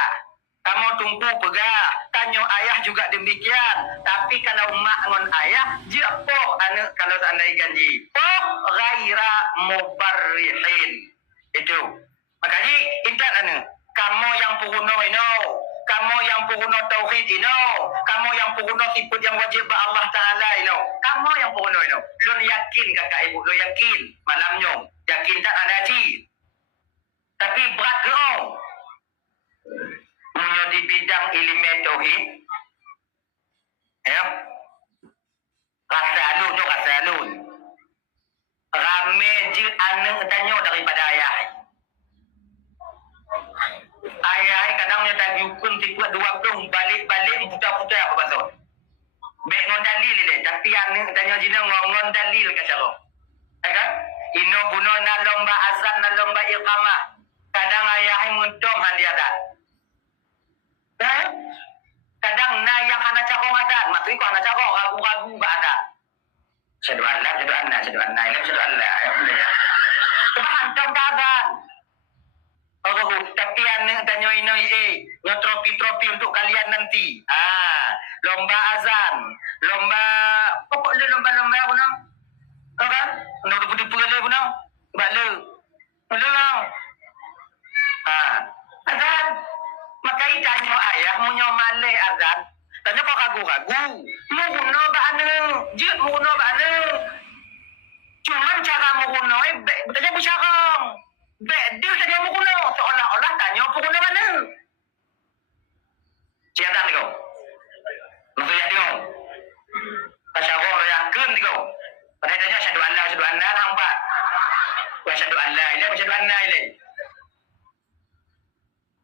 Kamu tunggu pegah. Tanya ayah juga demikian. Tapi kalau mak dengan ayah, dia poh anak kalau seandainya ganji. Poh ghaira mubarrihin. Itu. Makanya ingat anak. Kamu yang puruno ini. Kamu yang puruno tauhid ini. Kamu yang puruno sifat yang wajib Allah Ta'ala ini. Kamu yang puruno ini. Lu yakin kakak ibu. Lu yakin. Malamnya. Yakin tak ada haji. Tapi berat ke? Punya di bidang ilmu tauhid. Ya. Rasa alun. Rame je anak tanya daripada ayah. Ayah kadang dia tagi hukum tikut 20 balik putar-putar apa pasal. Baik ngon dalil dia, tapi anak tanya jina ngon dalil ke cara. Kan? Ino buno na lomba azan na lomba iqamah. Kadang ayah muntum han dia dah. Kan? Kadang na yang hana cakong adan, maksudnya ko hana cakong ragu-ragu ba ada. Syadu Allah, syadu Allah. Ya boleh ya. Coba hantam dagan. Oh, tapi anak tanya ino nyo trofi untuk kalian nanti. Lomba azan, lomba lomba apa nang? Kan? Nak budi pula pun nang. Bala. Azan. Maka tanya ayah munyo malai azan. Tanya kau ragu-ragu. Mu guna ba anu? Je mu guna ba anu? Cuman cara mu guna tanya bersyarang. Dia tanya mu guna seolah-olah tanya mu guna mana? Siapa kau? Maksud ya dia. Pasyarang yakin kau. Pada tanya syahadu Allah nampak. Wa syahadu Allah ilaih.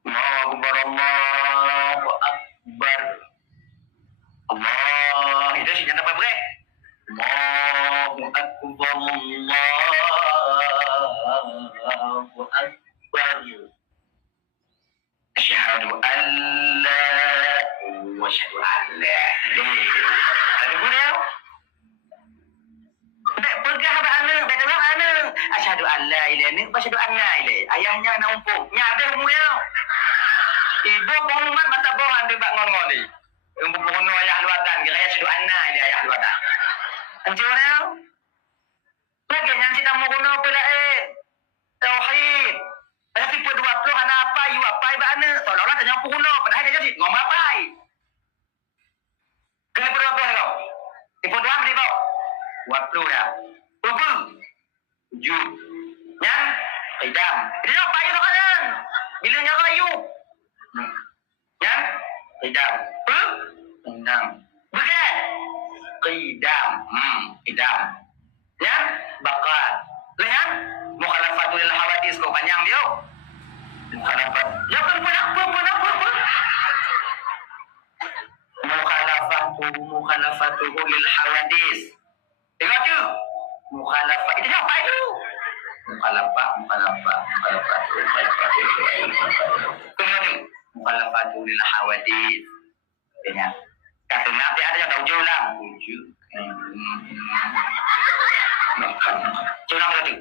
Allahu Akbar. Allah itu sih nyata apa Allahu Akbar. Allahu Akbar. Asyhadu an la wa asyhadu an la ilaha illallah. Tak pegah ba anak, tak dengar anak. Asyhadu an la ilaha illallah, asyhadu anna ilaih. Ayahnya nak umpuk. Nyada umurnya. Ibu pengumuman mata bohong dia bak ngomong ni. Untuk pengunuh ayah luatan. Kira asyhadu anna ilaih ayah luatan. Anjur dia. Lagi yang kita mau guna pula tauhid. Tapi pun 20 anak apa, you apa iba anak. Seolah-olah tanya pengunuh. Padahal dia jadi ngomong apa. Kena pun 20 kau. Ibu doang beri kau. 20 ya. 20. 7. Ya? Idam. Dia apa itu kanan? Bila nyara you. Ya? Idam. Idam. Bukan? Qidam. Idam. Ya? Bakat. Lihat? Mukhalafatul hawadis kau panjang dia. Mukhalafat. Ya kan pun apa? Mukhalafatuhu lil hawadis. Tengok tu. Mukhalafah. Itu apa itu? Mukhalafah. Tengok tu. Mukhalafatuhu lil hawadis. Tengok. Kata Nabi ada yang tahu julang. Julang tu.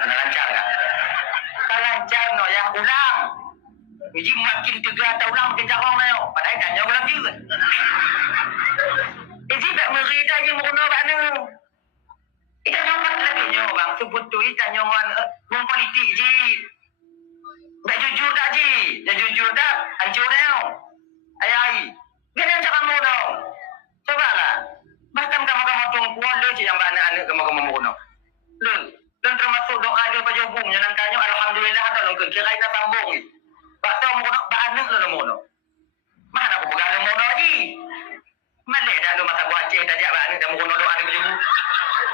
Lancar tak? Kalau lancar no ya ulang. Jadi makin tegak atau ulang makin jarang na yo. Padahal tanya ulang juga. Jadi tak merida je menggunakan mana. Kita nampak lagi nyo bang. Sebut tu tanya orang politik je. Tak jujur tak je. Tak jujur tak. Hancur na. Ayai. Dia yang cakap kamu tau. Coba lah. Bahkan kamu tungguan le je yang anak-anak kamu menggunakan. Le. Dan termasuk doa dia pada hubungnya. Yang tanya alhamdulillah atau lengkau. Kira kita sambung ni. Bakso menggunakan. Bak-anak le menggunakan. Mana aku pegang le menggunakan lagi. Mana dah lu masa buat Aceh tajak bak anak dah menggunakan doa dia berjebu.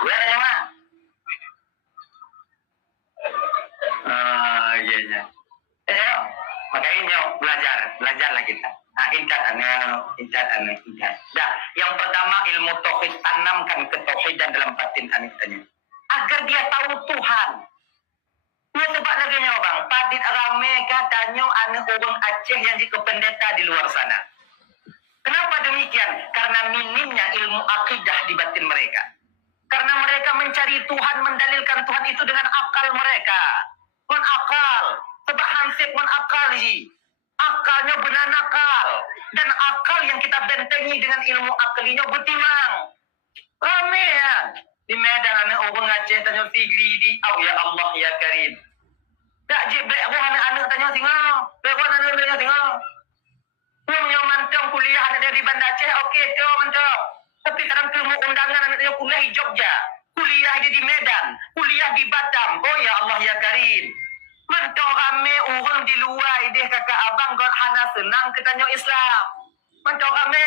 Boleh tanya mak? Iya. Makanya belajarlah kita. Incat. Dah, yang pertama ilmu tauhid, tanamkan ketauhidan dalam batin anak tanya. Agar dia tahu Tuhan. Dia sebab lagi nyawa bang, padit rame katanya anak orang Aceh yang jadi pendeta di luar sana. Kenapa demikian? Karena minimnya ilmu akidah di batin mereka. Karena mereka mencari Tuhan, mendalilkan Tuhan itu dengan akal mereka. Akal. Sebab hansip akal ji. Akalnya benar nakal. Dan akal yang kita bentengi dengan ilmu akalinya betimang. Rame ya. Di Medan anak orang Aceh tanya Figli di. Oh ya Allah ya Karim. Tak je baik anak-anak tanya tengok. Baik anak-anak tanya tengok. Punya mantong kuliah anak dia di Bandar Aceh. Okey tu mantong. Tapi sekarang ilmu undangan anak dia kuliah di Jogja. Kuliah dia di Medan. Kuliah di Batam. Oh ya Allah ya Karim. Mantong rame orang di luar dia kakak abang God hana senang ketanya Islam. Mantong rame.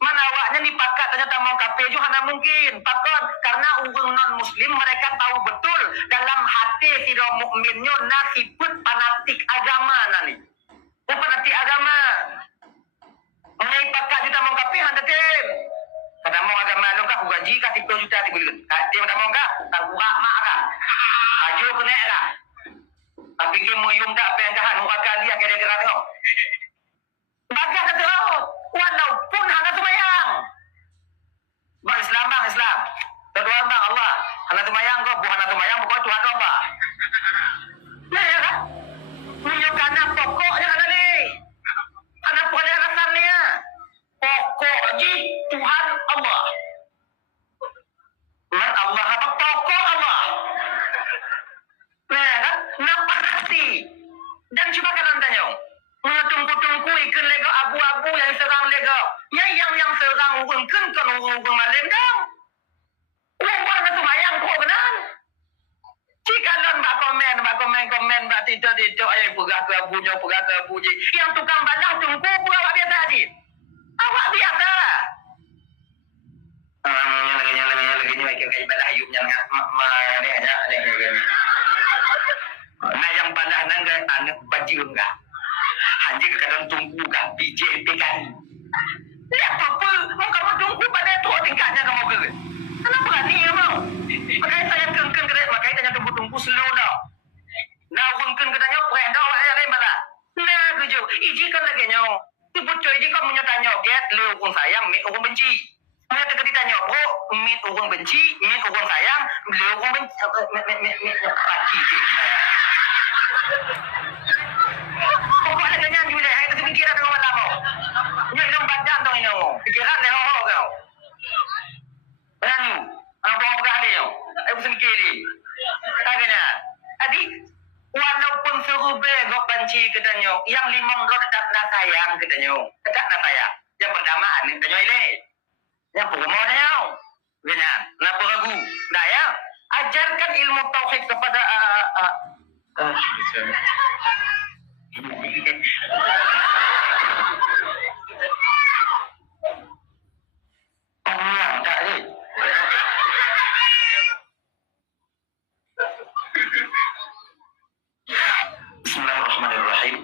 Mana awaknya ni pakat ternyata mau kafir juga mana mungkin. Pakon karena urang non muslim mereka tahu betul dalam hati si mukminnya nasibut fanatik agama nani. Ya fanatik agama. Mengenai pakat juta mau kafir handa tem. Kata mau agama lo kah gaji kah 10 juta 3 juta. Kata mau dah mau kah tak buka mak kah. Aju kena kah. Tapi ke muyung tak apa yang kah nu kali kira-kira tengok. Bagas kata walaupun hana tumayang. Bang Islam bang Islam. Tuhan bang Allah. Hana tumayang kau bukan hana tumayang bukan Tuhan Allah. Nah ya kan? Menunjukkan pokoknya ada ni. Ada pokoknya alasannya. Pokok ji Tuhan Allah. Man Allah apa pokok Allah. Nah ya kan? Nampak hati. Dan cuba kan tanya. Tungku-tungku ikan lega abu-abu yang serang lega. Yang serang urung kan urung malam dong. Urung satu mayang kok kenan. Jika lon mbak komen mbak tidak ayo pegah ke abunya. Yang tukang balang tungku pun awak biasa hadir. Awak biasa. Lagi ni makin kayak balah ayubnya ni aja ni. Nah yang balah nangga anak baju enggak. Hanya kadang tunggu kah PJ kan. Lihat apa? Mau kamu tunggu pada tu tingkatnya kamu ke? Kenapa berani kamu? Makanya saya kengkeng kedai, makanya tanya tunggu slow dah. Nah kengkeng kedainya perang dah awak yang lain bala. Nah tujuh, iji kan lagi nyo. Tu pucuk iji kan punya tanya get le urung sayang, mit urung benci. Punya teka ditanya bro, mit urung benci, mit urung sayang, le urung benci, mit laki je. Pokok ada ganyan juga, hai tu pikiran dengan malam mo. Nya ilong badan dong ino. Pikiran le ho kau. Berani. Ang pagkakali nyo. Ay gusto mikiri. Kaganya. Adi, walaupun serube gok banci kita nyo, yang limang ro tetap na sayang kita nyo. Tetap na sayang. Yang pertama ni kita nyo ile. Yang pertama nyo. Ganyan. Napa ragu? Nah ya, ajarkan ilmu tauhid kepada tak ada. Bismillahirrahmanirrahim.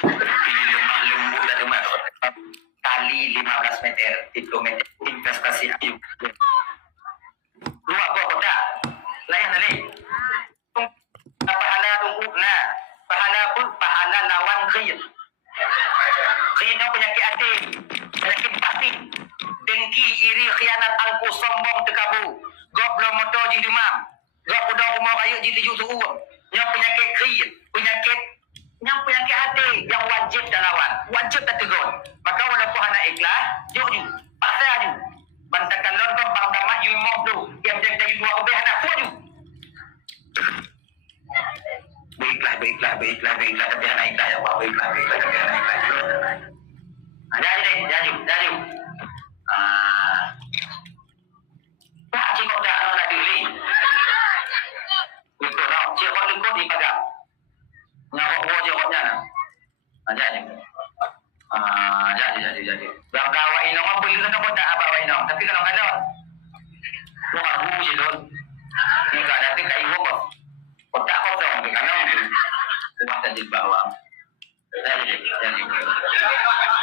Pilih lemah lembut dan lemah tali 15 meter, 3 meter investasi ayu. Luak buah kotak. Layan nalik. Pahala tunggu. Nah, pahala pun pahala lawan khir. Khir ni penyakit hati. Penyakit batin. Dengki, iri, khianat, angku, sombong, tekabu. Gop belum motor di demam. Gop udah rumah raya di tujuh suruh. Yang penyakit khir. Yang penyakit hati. Yang wajib dan lawan. Wajib tak tegur. Maka walaupun anak ikhlas, jauh. Paksa aju. Bantakan lon kau bang damat you mau tu. Yang dari dua lebih anak pun aju. Baiklah tapi anak ikhlas ya Allah. Baiklah tapi anak ikhlas. Jadi. Tak cikgu tak nak diri. Ikut tau. Cikgu lengkut di pagar. Nyawak buah cikgunya nak. Jadi. Jadi. Yang kawak inong apa itu kan kau tak abak inong. Tapi kalau kadang bukan bu je don. Ni kada tu kai wo. Kotak kosong di kanan tu. Buat jadi bawang. Jadi.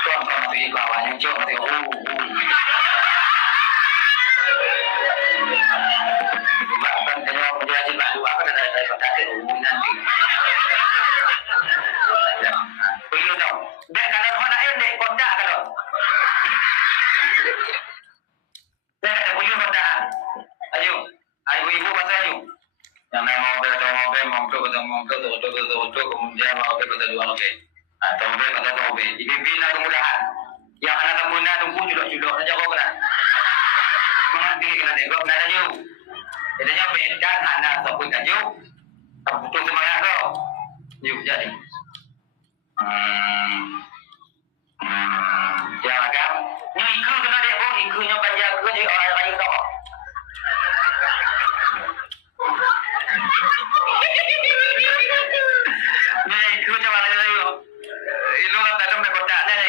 Tuan pergi kawan yang jauh dia. Bukan tengok dia jadi dua apa dari kotak tu nanti. Pergi tu. Dan kalau orang lain dek kotak kalau. Dan pergi kotak. Ayo. Ibu pasal ayo. Yang nama mobil, kemudian mobil kata dua mobil. Atau mobil kata dua mobil. Ini bina kemudahan. Yang anak guna tunggu judok saja kau kena. Mengerti kena tengok kena tanya. Jadinya bekan anak sebut tanya. Terputus semangat kau. Yuk jadi. Jangan kan? Ni iku kena dek pun ikunya panjang ke je orang lain kau. Ni iku macam mana tu? Ilu kan dalam kotak ni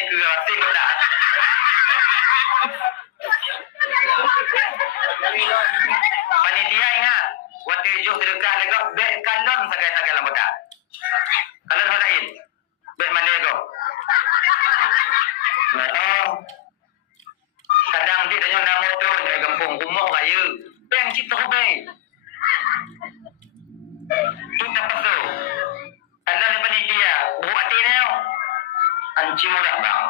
Cimudak bang.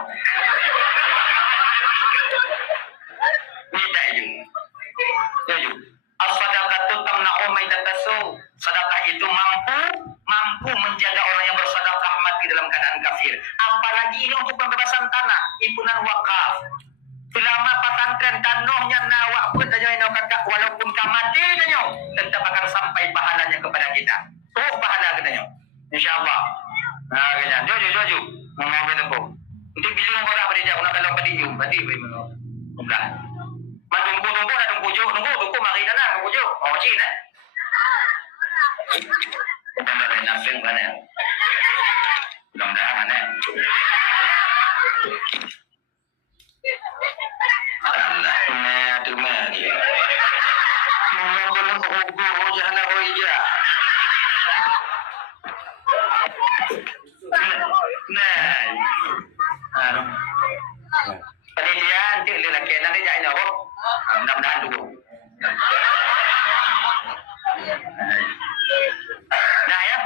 Ni tak ju. Ju. As-sadaqatu tamna'u maitatasu. Sedekah itu mampu menjaga orang yang bersedekah mati dalam keadaan kafir. Apalagi ini untuk pembebasan tanah, impunan wakaf. Selama pesantren tanahnya nawak pun tanya ino kakak walaupun kamati tanya tetap akan sampai pahalanya kepada kita. Oh pahala katanya. Insyaallah. Nah kanya jojo mengambil tempo. Untuk bilang orang berjaya nak kalau pada you berarti bagaimana? Bukan. Tunggu dah tunggu mari dah nak tunggu. Oh cik eh. Bukan ada nafsu kan ya. Mudah-mudahan mana. Allah, tu mati. Kalau kau jangan hoja. Nah. Tadi dia nanti lelaki nanti jadi apa? Mudah-mudahan dulu. Nah ya.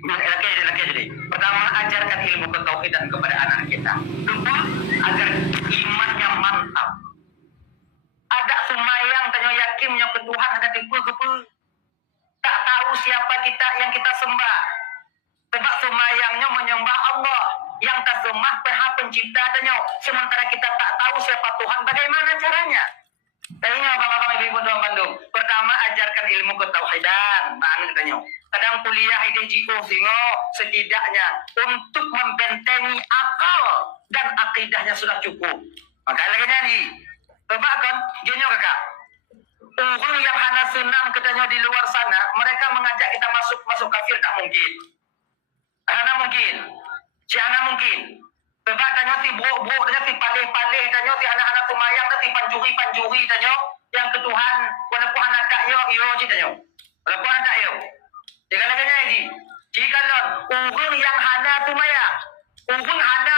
Lelaki jadi. Pertama ajarkan ilmu ketauhidan kepada anak kita. Kedua agar imannya mantap. Ada semayang tanya yakin yang ke Tuhan ada tipu. Tak tahu siapa kita yang kita sembah. Sebab semayangnya menyembah Allah. Yang tak sembah Tuhan pencipta tanya. Sementara kita tak tahu siapa Tuhan. Bagaimana caranya? Tanya abang-abang ibu tuan Bandung. Pertama ajarkan ilmu ketauhidan. Mana tanya. Kadang kuliah IDGO singo setidaknya untuk membentengi akal dan akidahnya sudah cukup. Maka lagi nyanyi. Sebab kan, gini kakak. Orang yang hanya senang katanya di luar sana, mereka mengajak kita masuk kafir tak mungkin. Hana mungkin. Siapa mungkin. Sebab tanya si bro-bro, tanya si palih-palih, tanya si anak-anak tumayang, tanya si pancuri-pancuri, tanya yang ke Tuhan, walaupun anak tak yo, tanya. Walaupun anak tak yo. Jangan lagi. Jika orang yang hana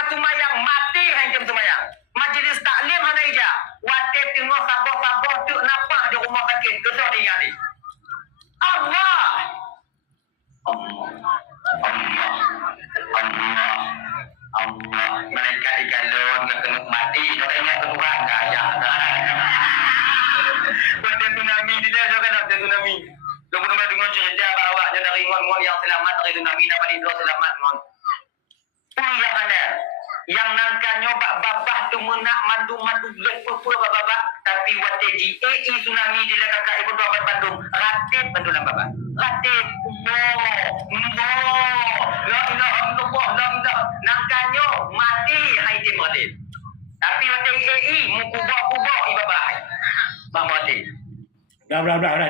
tumayang, mati hancur tumayang. Majlis taklim hana ija. Watip tengok sabar-sabar tu nampak di rumah sakit. Kesal dia ni. Allah. Mereka dikalon ke kenuk mati. Mereka ingat ke Tuhan. Kaya. Pada tsunami dia kan ada tsunami. Kemudian dengan cerita bahawa dia dari ngon yang selamat dari tsunami dapat hidup selamat ngon. Yang mana? Yang nangkanya babah tu menak mandu lepuh babah tapi wate di tsunami di kakak ibu tua Bandung ratib bandulan babah. Ratib. La ilaha illallah. Nangkanya mati hai di mati. Tapi wate mukubah ibabah. Bang mati. Dah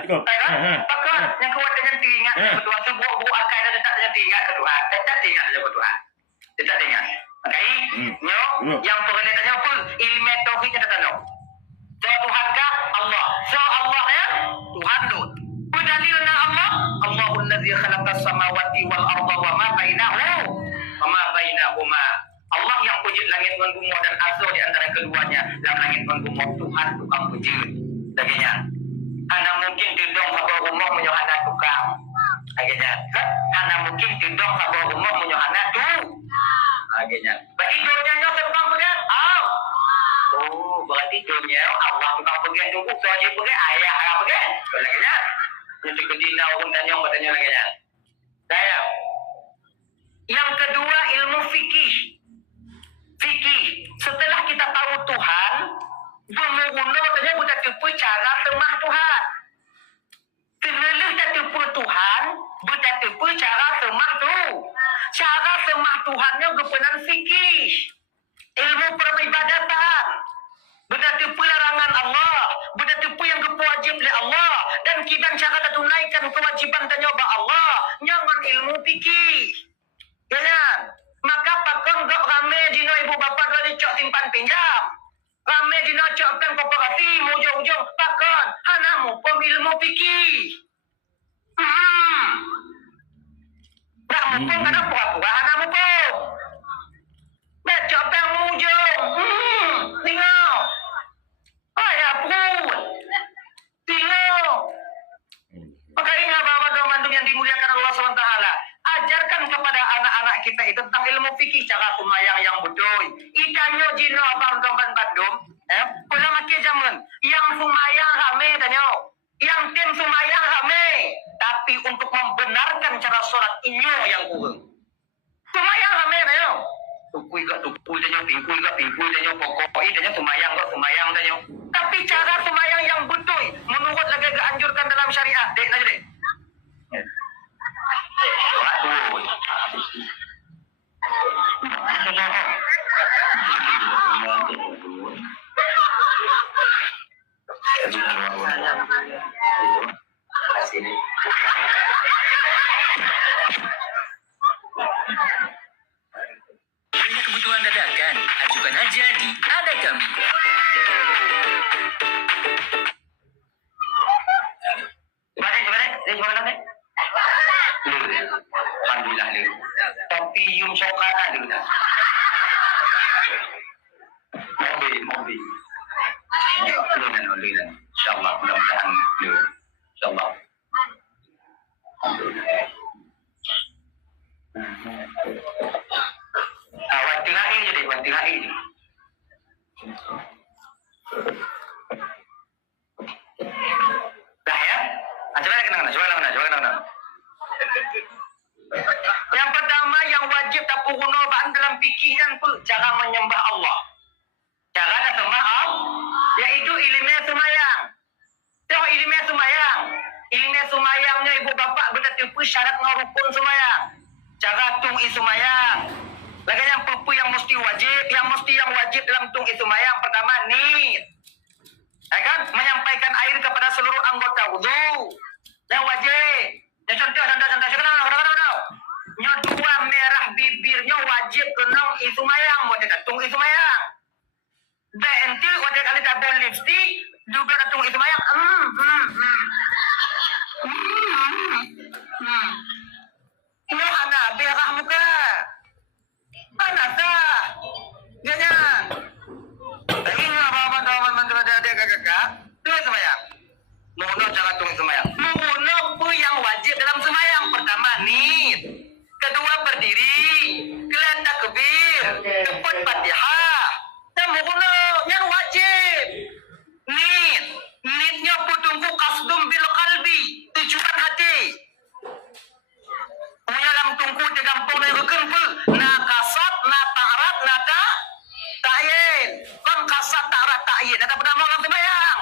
cukup. Pakar yang kuat dengan teringat betul sebuah akal dan tak dengan teringat ke Tuhan. Tak teringat saja ke Tuhan. Tak teringat. Okey? Yang perbedaannya pun ilmu tauhid kita tahu. So Tuhan ka Allah. So Allah ya Tuhan lu. Dalilna Allah, Allahul ladzi khalaqas samawati wal arda wa ma bainahuma. Allah yang wujud langit dan bumi dan azza di antara keduanya. Dalam langit dan bumi Tuhan tukang wujud. Dagingnya. Anak mungkin tidong sabar rumah menyohana tukang. Akhirnya, anak mungkin tidong sabar rumah menyohana tu. Akhirnya, berarti dunia tukang pegang. Oh, berarti dunia Allah tukang pegang tunggu. Soalnya pegang ayah anak pegang. Akhirnya, untuk kedina orang tanya bertanya lagi. Saya. Yang kedua ilmu fikih. Setelah kita tahu Tuhan, bermula tanya bukan tipu cara temah Tuhan. Sebelum kita tipu Tuhan, bukan tipu cara temah tu. Cara temah Tuhannya kepenan fikih. Ilmu peribadatan. Bukan tipu larangan Allah. Bukan tipu yang kewajib oleh Allah. Dan kita cara tunaikan kewajiban tanya ba Allah. Jangan ilmu fikih. Ya. Maka pakon gak rame jino ibu bapa dari cok simpan pinjam. Rame jino cokkan koperasi ujung-ujung pakon. Hanamu pemilmu fikih. Tak mumpung kena pura-pura hanamu pun. Becok peng ujung. Tengok. Ayah pun. Tengok. Maka ingat bahawa Bandung yang dimuliakan Allah SWT. Ajarkan kepada anak-anak kita itu tentang ilmu fikih cara sembahyang yang betul. Itanyo jino abang gamban badum, pula makin zaman yang sembahyang rame tanyo, yang tim sembahyang rame, tapi untuk membenarkan cara sholat inyo yang kurang. Sembahyang rame tanyo. Tukui tanyo, pingkui tanyo, pokok tanyo sembahyang tanyo. Tapi cara sembahyang yang betul menurut lagi keanjurkan dalam syariat, dek aja dek. Punya kebutuhan dadakan, ajukan aja di Ada Kami. Gimana? Alhamdulillah ni. Tapi yung sokana ni dah. Mobil. Alhamdulillah. InsyaAllah mudah-mudahan ni. InsyaAllah. Wanti lain je deh, wanti lain. Dah ya? Coba kenang. Yang pertama yang wajib tak puruno baan dalam fikihan pun cara menyembah Allah. Cara nak sembah Allah iaitu ilmu sembahyang. Tahu ilmu sembahyang? Ilmu sembahyangnya ibu bapa benda tipu syarat rukun sembahyang. Cara tung sembahyang. Lagi yang perpu yang mesti wajib dalam tung sembahyang pertama niat. Ya kan? Menyampaikan air kepada seluruh anggota wudu. Yang wajib. Yang contoh. Kenal. Yang dua merah bibirnya wajib kenal isumayang. Wajib datung isumayang. Berhenti wajib kali tabung lipstick. Juga datung isumayang. Ini anak berah muka. Anak dah. Jangan. Lagi apa-apa ada kakak. Tuh isumayang. Mohon cara tung isumayang. Mohon yang wajib dalam semayang. Pertama niat. Kedua berdiri. Kelihatan takbir. Cepat Fatihah. Dan mohon yang wajib. Niat. Niatnya putungku kasdum bil qalbi. Tujuan hati. Punya dalam tungku tergampung dari rukun pun. Na kasat, na ta'arat, na ta'yin. Kan kasat, ta'arat, ta'yin. Ada bernama orang semayang.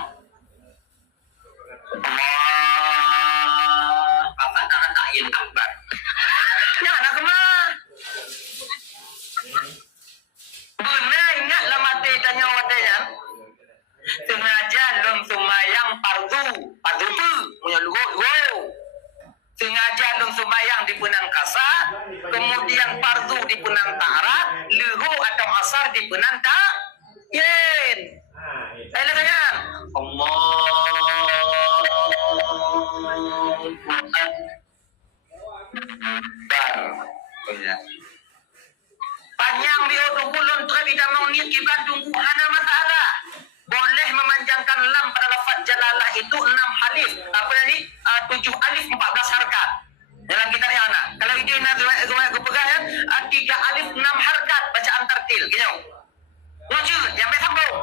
Bapak tangan ta'yin akbar. Ya anak kemah. Benar ingatlah mati tanya watanya. Sengaja lom sumayang pardu. Pardu tu punya lugu. Sengaja lom sumayang di penang kasar. Kemudian pardu di penang ta'arat. Lugu atau asar di penang ta'yin. Ayo tanya. Panjang dia ulun tidak mau niat ibadah tunggu hana masalah. Boleh memanjangkan lam pada lafaz jalalah itu 6 alif. Apa tadi? 7 alif 14 harakat. Dalam kitab yang anak. Kalau itu nak gue pegang ya, 3 alif 6 harakat bacaan tertil. Gitu. Wujud yang baik sambung.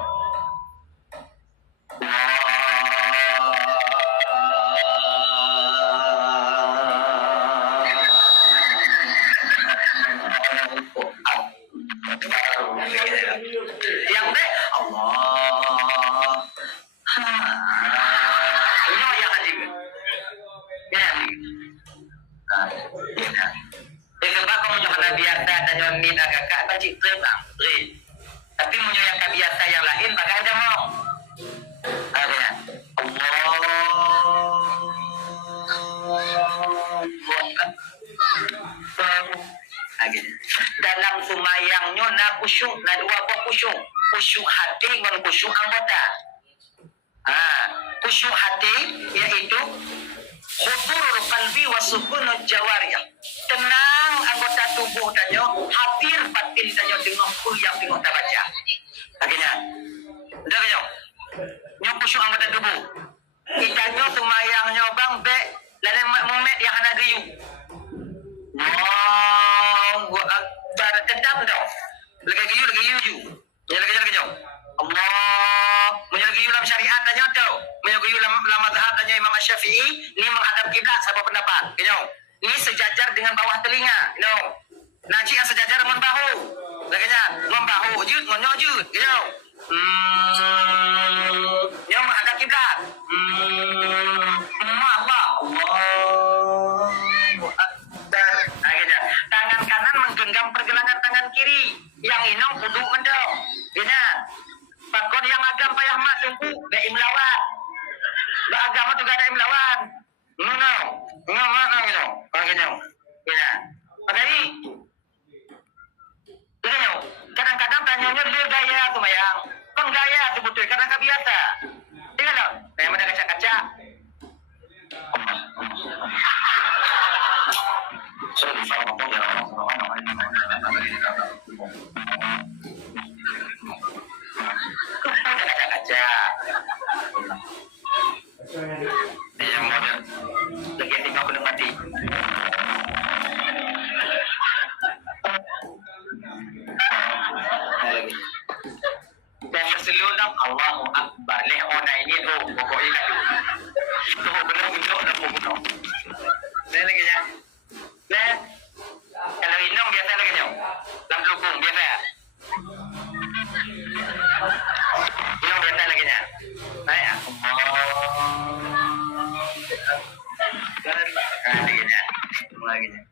Yang baik Allah. Ini yang ajib. Ya. Sebab kamu jangan biasa dan min agak bacik terbang. Tapi punya yang biasa yang lain bagai ada mau. Ada. Dalam sumayangnya na khusyuk, na dua buah khusyuk. Khusyuk hati dan khusyuk anggota. Khusyuk hati iaitu khuturul qalbi wa sukunul jawariyah. Tenang anggota tubuh tanyo, hadir batin tanyo dengan yang tengok tak baca. Akhirnya. Dah kanyo. Nyo khusyuk anggota tubuh. Itanyo sumayangnya bang be lain mumet yang hana gayung. tau. Lagi you. Ya lagi jauh. Allah, menyelagi dalam syariat tanya tau. Menyelagi dalam mazhab tanya Imam Syafi'i, ni menghadap kiblat siapa pendapat. Gitu. Ni sejajar dengan bawah telinga. Gitu. Naci yang sejajar dengan bahu. Laganya, dengan bahu je, ngonyo je. Gitu. Yang menghadap kiblat. Allah. Akhirnya, tangan kanan menggenggam pergelangan tangan kiri. Yang inong kudu mendong. Gina. Pakon yang agam payah mak tunggu. Gak imlawan. Gak agama juga ada imlawan. Nggak gitu. Akhirnya. Gina. Makanya. Gina. Kadang-kadang tanyanya dia gaya tu mayang. Kon gaya tu betul. Kadang biasa. Tengok tak? Yang ada kaca-kaca. Sorry, salah ngomong ya. Kaca-kaca. Yang model. Lagi tinggal kena mati. Dan berseluruh Allahu Akbar. Lehona ini tu. Pokoknya kat tu. Tu benar-benar dan pokok. Saya lagi ya. Nah, kalau inong biasa lagi jauh. Dalam lukung biasa ya. Inong biasa lagi ya. Baik ya. Lagi ya. Lagi ya.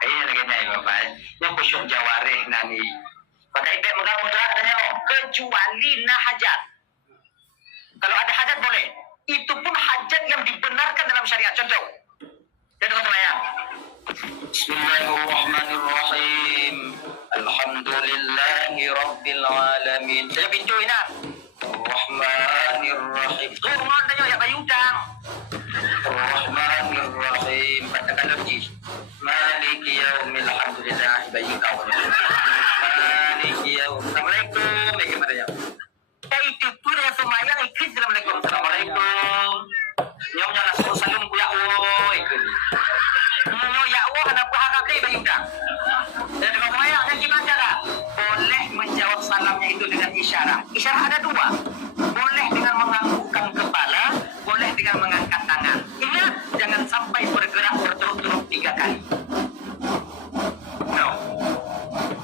Ini lagi ya Bapak. Yang khusyuk jawarih nani. Pakai beg megah-megah tanya kecuali nah hajat. Kalau ada hajat boleh. Itu pun hajat yang dibenarkan dalam syariat. Contoh. Jadi kata saya. Bismillahirrahmanirrahim. Alhamdulillahi Rabbil Alamin. Saya pintu ini. Ar-Rahmanirrahim. Turun tanya ya bayi udang. Ar-Rahmanirrahim. Katakan lagi. Maliki yaumil hamdulillah bayi kau. Maliki yaum. Assalamualaikum. Bagaimana ya? Itu pun yang semayang ikut Assalamualaikum. Assalamualaikum. Nyomnya langsung salam ku ya Allah ikut. Ya Allah kenapa harap ni bayi udang? Dan dengan semayang yang gimana cara? Boleh menjawab salamnya itu dengan isyarat. Isyarat ada dua. Boleh dengan menganggukkan kepala, boleh dengan mengangkat tangan. Ingat, jangan sampai bergerak berturut-turut 3 kali. No.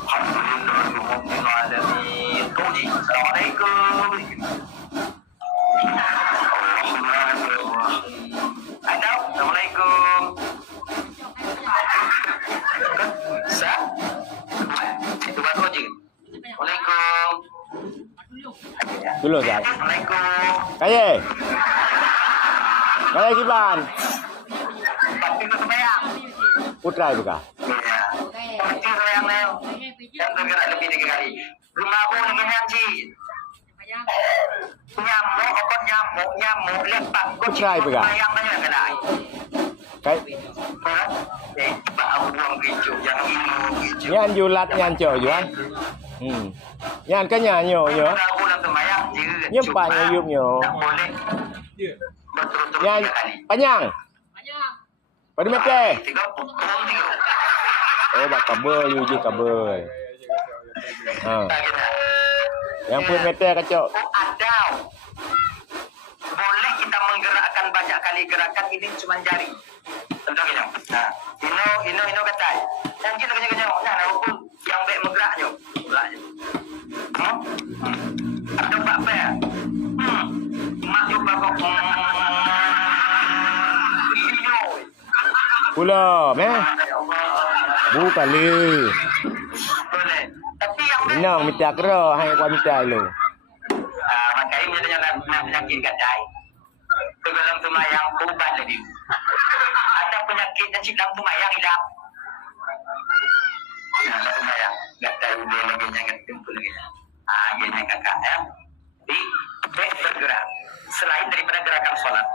Alhamdulillahirrahmanirrahim. Assalamualaikum. Ada? Assalamualaikum. Sah? Itu baru je. Assalamualaikum. Dulu Zat. Assalamualaikum. Kaya. Kaya Kiban. Tapi tu semayang. Putra itu kah? Ya. Penting semayang leo. Dan bergerak lebih 3 kali. Rumah aku lagi nyanci. Nyamuk, okot nyamuk, lepak. Putra itu kah? Semayang tanya kedai. Kaya. Pak aku buang kecoh. Yang ini kecoh. Nyan julat nyan cok juan. Nyan kan nyanyo yo. Aku nak semayang je. Nyempak nyayup nyo. Tak boleh. Berturut-turut Nyan 3 kali. panjang. Pada mete. 3 pukul 3. Oh bak kabel you je kabel. Ha. Yang pun mete kacok. Oh ada. Boleh kita menggerakkan banyak kali gerakan ini cuma jari. Contohnya. Nah, ino kata. Yang kita kenyang. Nah, aku yang baik menggeraknya. Geraknya. Ada apa ya? Mak yo bapak. Pula, meh. Bukan le. Boleh. Tapi yang Minang minta kera hai kuat minta lu. makanya dia nak penyakit gadai. Dalam semayang ubat lebih. Ada penyakit dan sidang semayang hilang. Nah, semayang gadai udah lagi jangan tumpul lagi. Gini kakak ya. Di bergerak selain daripada gerakan sholat.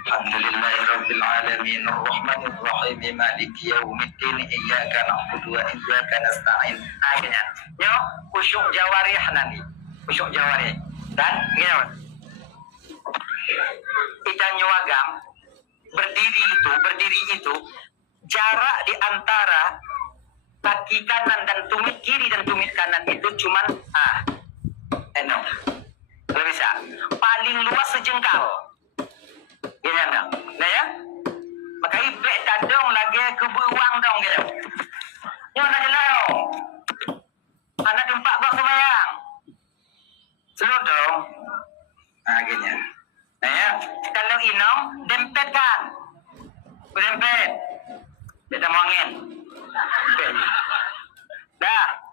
Alhamdulillahirabbil alamin arrahmanirrahim maliki yaumiddin iyyaka na'budu wa iyyaka nasta'in. Akhirnya, yo khusyuk jawarih nanti. Khusyuk jawarih. Dan gini. Kita nyuagam berdiri itu jarak di antara kaki kanan dan tumit kiri dan tumit kanan itu cuman kalau bisa paling luas sejengkal. Gini enggak? Nah ya, maka ibek tadong lagi ke beruang dong gitu. Nyo nak jelau. Anak tempat buat sembahyang. Seluruh dong. Gini. Nah ya, kalau inong dempet kan. Dempet. Kita mau angin. Dah.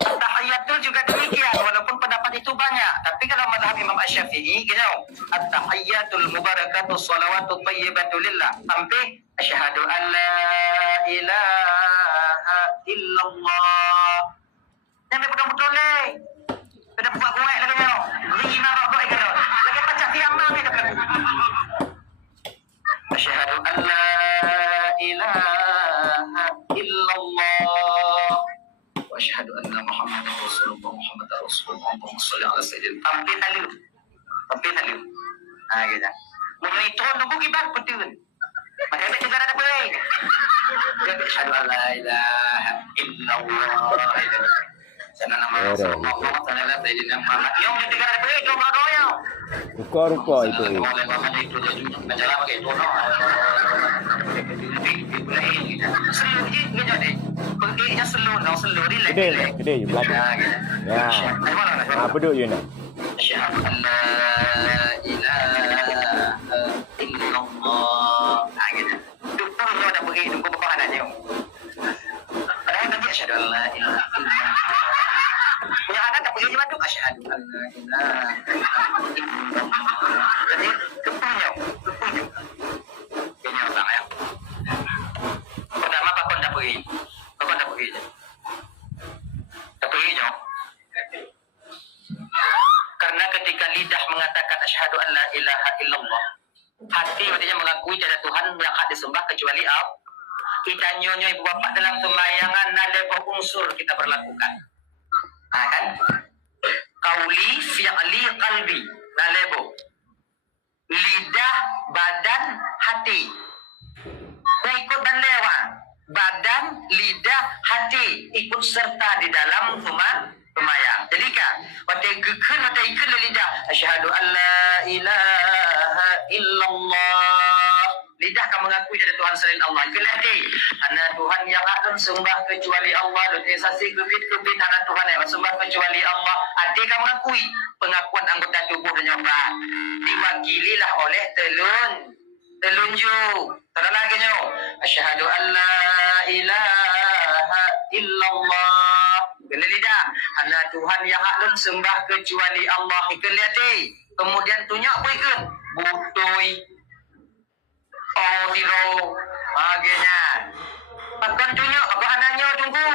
At-tahiyatul juga demikian walaupun pendapat itu banyak, tapi kalau mazhab Imam Asy-Syafi'i gitu, at-tahiyatul mubarakatuh shalawatut thayyibatu lillah sampai asyhadu an la ilaha illallah. Yang betul-betul ni. Kita buat kuat lagi ni. Lima rakaat gitu. Lagi baca tiamang kita kan. Asyhadu an la ilaha illallah. Asyhadu anna Muhammadar Rasulullah Allahumma shalli ala sayyidina Tampil halim. Gitu. Mungkin itu nunggu kita betul. Maka kita juga ada baik. Jadi asyhadu an la ilaha illallah. Sana nama Rasulullah sallallahu alaihi wasallam. Yang kita ada baik itu berdoa. Rupa-rupa itu. Muhammad itu jadi menjalan pakai itu. Perginya slow relax. Gede, belakang. Ya. Apa duk you nak? Asyhadu an la ilaha illallah. Gitu. Duk pun ada pergi duk apa anaknya. Padahal tadi asyhadu an la ilaha illallah. Punya anak tak pergi cuma duk asyhadu an la ilaha illallah. Jadi kepunya. Ini orang ya. Pertama Pak Kon dah pergi. Karena ketika lidah mengatakan asyhadu an la ilaha illallah, hati maksudnya mengakui tiada Tuhan yang hak disembah kecuali Allah. Kita nyonya ibu bapak dalam sembayangan ada unsur kita berlakukan. Kan? Qauli, fi'li, qalbi, nalebo. Lidah, badan, hati. Ikut dan lewat. Badan, lidah, hati ikut serta di dalam sembahyang. Jadi kan, waktu ikut lidah, asyhadu an la ilaha illallah. Lidah kan mengakui ada Tuhan selain Allah. Ikut hati, ana Tuhan yang akan sembah kecuali Allah. Luti sasi kebit ana Tuhan yang sembah kecuali Allah. Hati kan mengakui pengakuan anggota tubuh dan nyoba. Diwakililah oleh telunjuk. Tara lagi nyo. Asyhadu an la ilaha illallah. Kena lidah. Ana Tuhan yang hak dan sembah kecuali Allah. Ikan lihat kemudian tunjuk apa ikan? Butoi. Oh tiro. Agaknya. Akan tunjuk apa anaknya tunggu.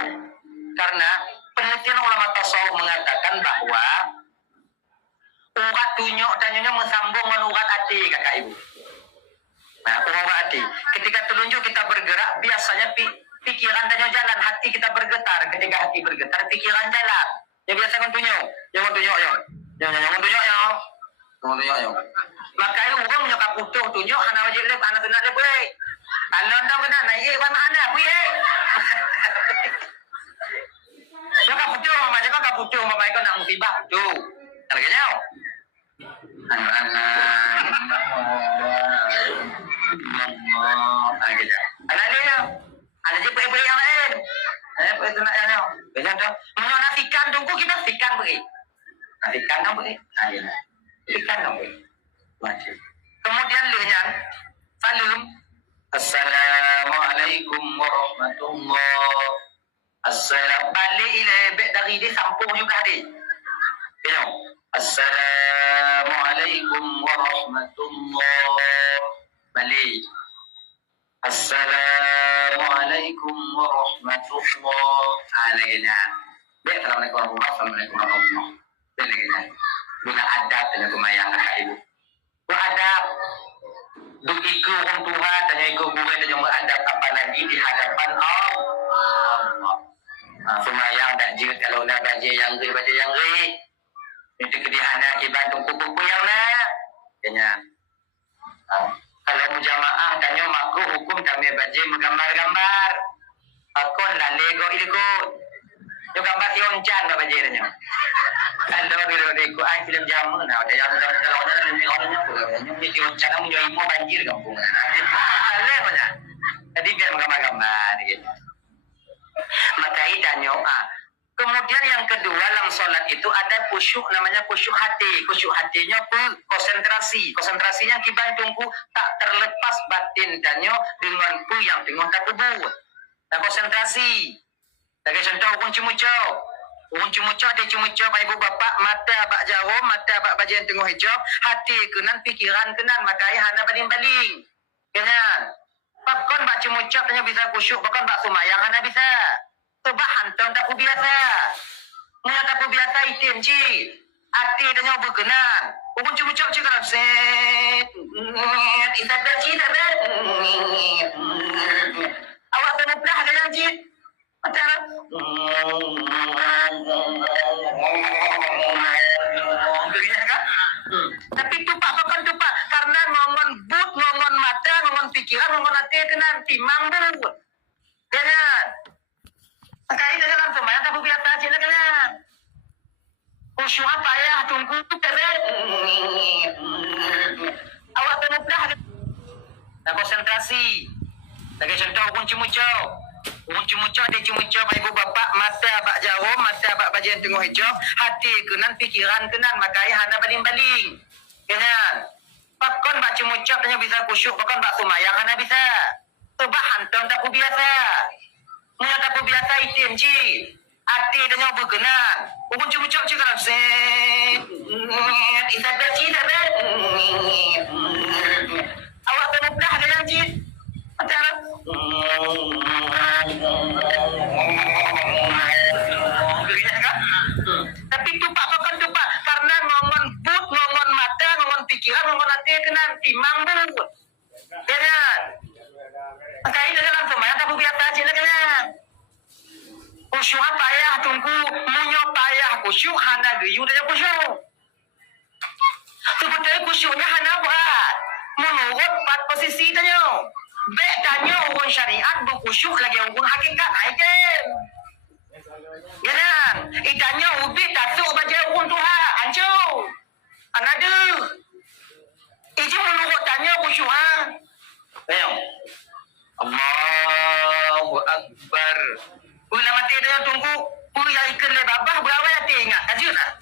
Karena penelitian ulama tasawuf mengatakan bahwa urat tunjuk dan nyonya mensambung dengan urat hati kakak ibu. Nah, urat hati. Ketika telunjuk kita bergerak, biasanya pikiran dan jalan, hati kita bergetar. Ketika hati bergetar, pikiran jalan. Yang biasa kan tunjuk. Jangan tunjuk, jangan tunjuk. Maka itu orang menyokap putuh tunjuk, anak wajib lep, anak tunjuk lep, boleh. Kalau anda kena naik, mana anak, boleh. Jangan putuh, mama itu nak musibah, putuh. Kalau gitu, anak dia, ada je pergi yang lain. Pergi nak yang lain. Benar tak? Menasikan tunggu kita sikan pergi. Nasikan dong pergi. Sikan dong pergi. Wajib. Kemudian lihat salam. Assalamualaikum warahmatullahi. Assalam. Balik ini dari dia sampung juga dia. You know. Assalamualaikum warahmatullahi. Balik. Assalamualaikum warahmatullahi. Lagi nya. Baik, assalamualaikum warahmatullahi wabarakatuh. Lagi nya. Guna adab dengan kemayang kakak ibu. Beradab. Duk ikut orang Tuhan, tanya ikut gue, tanya beradab apalagi di hadapan Allah. Semayang tak jika kalau nak baca yang geri. Itu kedihana akibat tungku-tungku yang nak. Kanya. Kalau mujamaah tanya makruh hukum kami baca menggambar-gambar. Akon lah lego ikut. Yo gambar tioncan dah baje dah nyo. Kalau biro ai film jamu nah ada yang kalau ada ni orangnya apa. Nyo tioncan kamu nyo imo banjir kampung. Ale mana. Jadi biar gambar-gambar gitu. Maka idanyo kemudian yang kedua dalam solat itu ada khusyuk namanya khusyuk hati. Khusyuk hatinya konsentrasi. Konsentrasinya kibantungku tak terlepas batin danyo dengan yang tengah tak kubur. Nah konsentrasi. Sebagai contoh hukum cumucau. Hukum cumucau dia cumucau ibu bapa mata abak jarum, mata abak bagian tengah hijau, hati kenan, pikiran kenan, maka ayah hana baling-baling. Kenan. Pakon bak cumucau tanya bisa khusyuk, pakon bak sumayang hana bisa. Tebak hantam tak biasa. Munya tak biasa itim ci. Hati tanya berkenan. Hukum cumucau ci kalau set. Itat dah ci tak dah. Awak tengok dah dengan ci. Macam tapi tupak pakan tupak karena ngongon but, ngongon mata, ngongon pikiran, ngongon hati kenan timang but. Jangan. Sekali saja kan semuanya tak biasa aja lah kenan. Khusyuk apa ya tunggu tu keren. Awak tengok dah. Nah konsentrasi. Sebagai contoh hukum cumucau. Hukum cumucau dia cumucau ibu bapa mata abak jarum, mata abak bagian tengah hijau, hati kenan, pikiran kenan, maka ayah hana baling-baling. Kenan. Pakon bak cumucau tanya bisa khusyuk, pakon bak sumayang hana bisa. Tebak hantam tak biasa. Munya tak biasa itim ci. Hati tanya berkenan. Hukum cumucau ci kalau set. Itat dah ci tak dah. Awak tengok dah dengan ci. Macam tapi tupak pakan tupak karena ngongon but, ngongon mata, ngongon pikiran, ngongon hati kenan timang but. Jangan. Maka ini dalam semuanya tak biasa aja lah kenan. Khusyuk apa ya tunggu munyo payah khusyuk hana geyu dan khusyuk. Sebetulnya khusyuknya hana berat. Menurut 4 posisi tanya. Bek tanya orang syariat berkhusyuk lagi orang hakikat item. Jangan. Itanya ubi tatuk baca orang Tuhan. Hancur. Anada. Iji menurut tanya khusyuk Ayo. Allahu Akbar. Bila mati dia tunggu. Yang ikan lebabah berawal hati ingat. Kaju nak?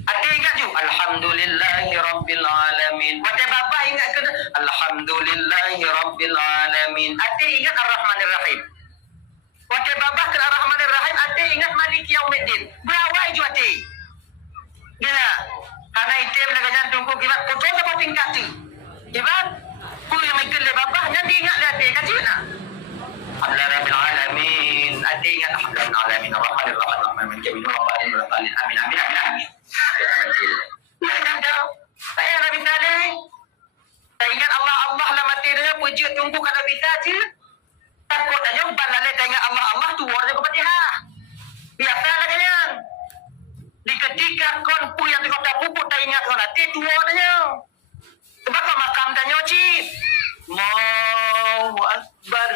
Hati ingat ju. Alhamdulillahi Rabbil Alamin. Mati bapa ingat ke? Alhamdulillahi Rabbil Alamin. Hati ingat Ar-Rahmanir Rahim. Mati bapa ke Ar-Rahmanir Rahim. Hati ingat Malik Yaumiddin. Berawal ju hati. Gila. Karena item dengan tunggu kibat. Putus apa tingkat tu? Kibat. Yang ikan lebabah. Yang ingat hati. Kaju nak? Alhamdulillah Rabbil Alamin. Hati ingat Alhamdulillah Alamin. Ar-Rahmanir Rahim. Ar-Rahmanir Rahim. Ar-Rahmanir Rahim. Amin. Amin. Amin. Amin. Saya Nabi Saleh. Saya ingat Allah lah mati dia puji tunggu kalau bisa je. Takut aja balale tanya Allah tu warna ke-Fatihah. Biasalah kan. Di ketika konpu yang tengok tak pupuk tak ingat kau nanti tua tanya. Sebab kau makam tanya cik. Allahu Akbar.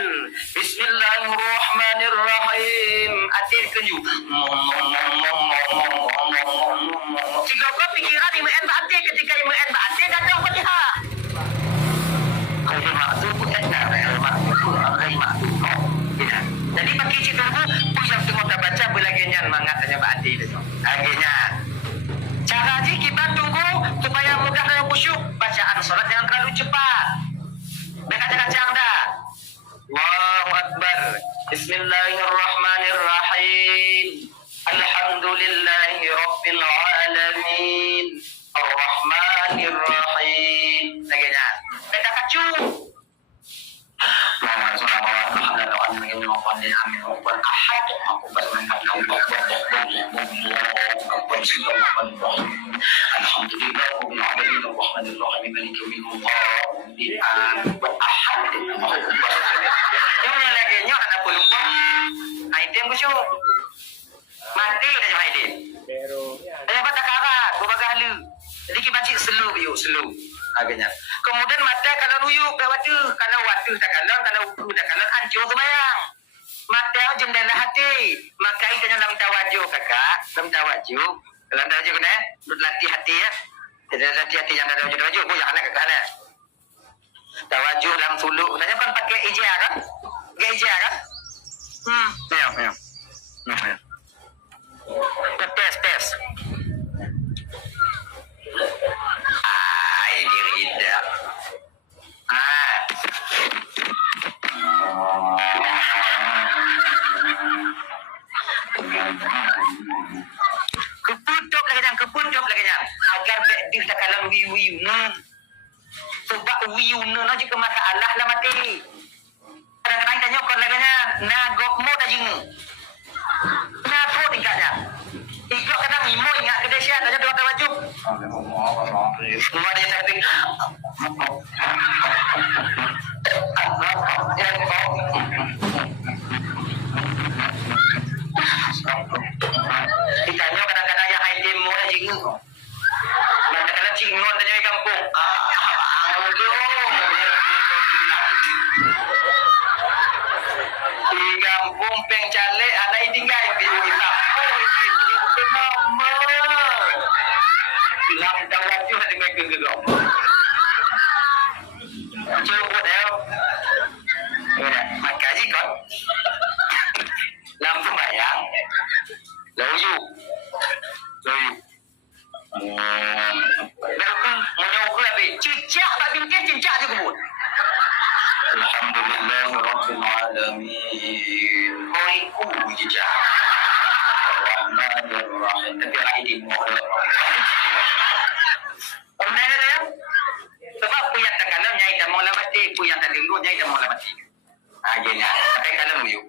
Bismillahirrahmanirrahim. Atir kenju. Jika kau pikiran iman batin ketika iman batin dan kau Fatihah. Kalau maksud bukan jadi bagi cik tunggu yang tengok tak baca belaginya mangat tanya batin itu. Akhirnya cara ji kita tunggu supaya mudah dan khusyuk bacaan salat jangan terlalu cepat. Berkacang-kacang dah. Allahu Akbar. Bismillahirrahmanirrahim. Alhamdulillahi Rabbil Alamin. Ar-Rahmanirrahim. Lagi-nya. Kita kacu. Item khusyuk. Mati dah jemaah item. Dia apa tak karat, berbagai hala. Jadi kita baca slow yuk, slow. Agaknya. Kemudian mata kalau ruyuk kat watu, kalau watu tak kalang, kalau udu tak kalang, hancur sembahyang. Mata jendela hati. Maka itanya dalam tawajuh kakak. Dalam tawajuh. Dalam tawajuh kena. Berlatih hati ya. Jadi latih hati yang ada tawajuh. Bu yang anak kakak ada. Tawajuh dalam suluk. Tanya kan pakai ijazah kan? Pakai ijazah kan? Ayo. Tes. Ini Rida. Keputup lagi jangan. Agar bedil tak kalah wiu sebab wiu nak juga masalah lah mati. Kadang-kadang tanya kon lagi nah gokmo dah jingu. Nah tu tingkatnya. Ikut kadang imo ingat ke Malaysia tanya dua wajib. Semua dia tapi ditanya kadang-kadang yang high demo dah jingu. Kadang-kadang cingon tanya di kampung. Di kampung peng cale ada yang tinggal di kampung itu mama. Lam tawat tu ada mereka gegak. Cuba dah. Makanya kau lam sembahyang. Layu. Menyokong habis. Cicak tak bingkai cicak je kebun. Alhamdulillah Rabbil Alamin. Hoiku cicak. Rahmanirrahim. Tapi lagi di muka. Benar ya? Sebab puyang tak kalam nyai tak mau mati, puyang tak linggu nyai tak mau mati. Akhirnya, pakai kalam yuk.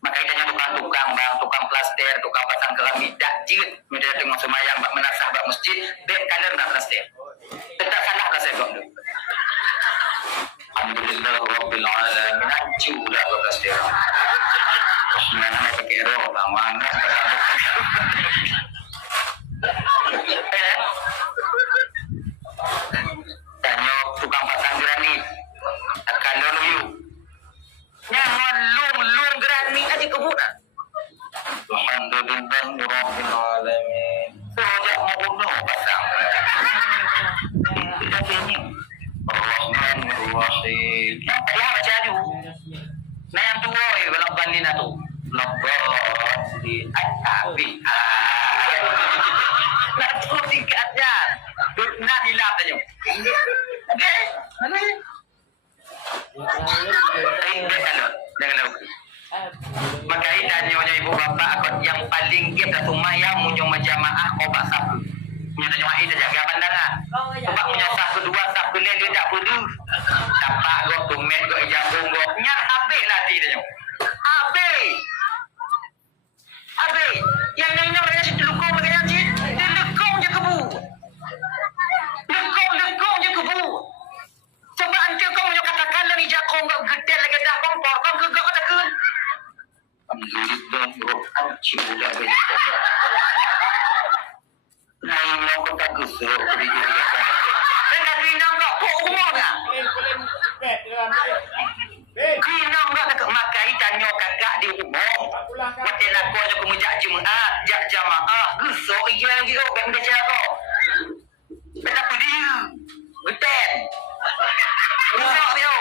Maka itanya tukang bang, tukang plaster, tukang pasang keramik, dak jit. Minta tengok semayang, bak menasah, bak masjid, bek kalam nak plaster. Tetap salah plaster kau tu. Alhamdulillah Rabbil Alamin. Hancur dah plaster. Mana pakai roh, bang mana? Tanya tukang pasang granit. Kalau yuk. Jangan lung granit aja kebun. Alhamdulillah Rabbil Alamin. Sejak mau bunuh pasang. Kita ini. Ar-Rahmanir-Rahim. Ya baca dulu. Nah yang tua belak banding tu. Lebat di tapi. Nak tu tingkatnya. Nak hilap tanya. Okey. Mana? Maka tanya ibu bapa akot yang paling giat dan sumayang munyo majamaah obat sapu. Munyo jamaah itu jaga pandangan. Sebab munyo satu dua satu le dia tak pudu. Tapak go tumen go jambung go nyar habis lah ti tanya. Habis. Yang lain mereka situ lekong mereka cik. Dia lekong je kebu. Lekong je kebu. Sebab anjir kau punya katakan lagi jakong kau gedel lagi dah kompor kau gegak ada ke? Alhamdulillah roh anjir dah banyak. Nah mau kau tak gusur beri dia kau. Dengar pinang kau kau umur tak? Pinang kau tak makai tanya kakak di umur. Betul lah kau je kemujak Jumaat, jak jamaah, gusur iya lagi kau benda kau. Kenapa dia? Betul. Besok dia.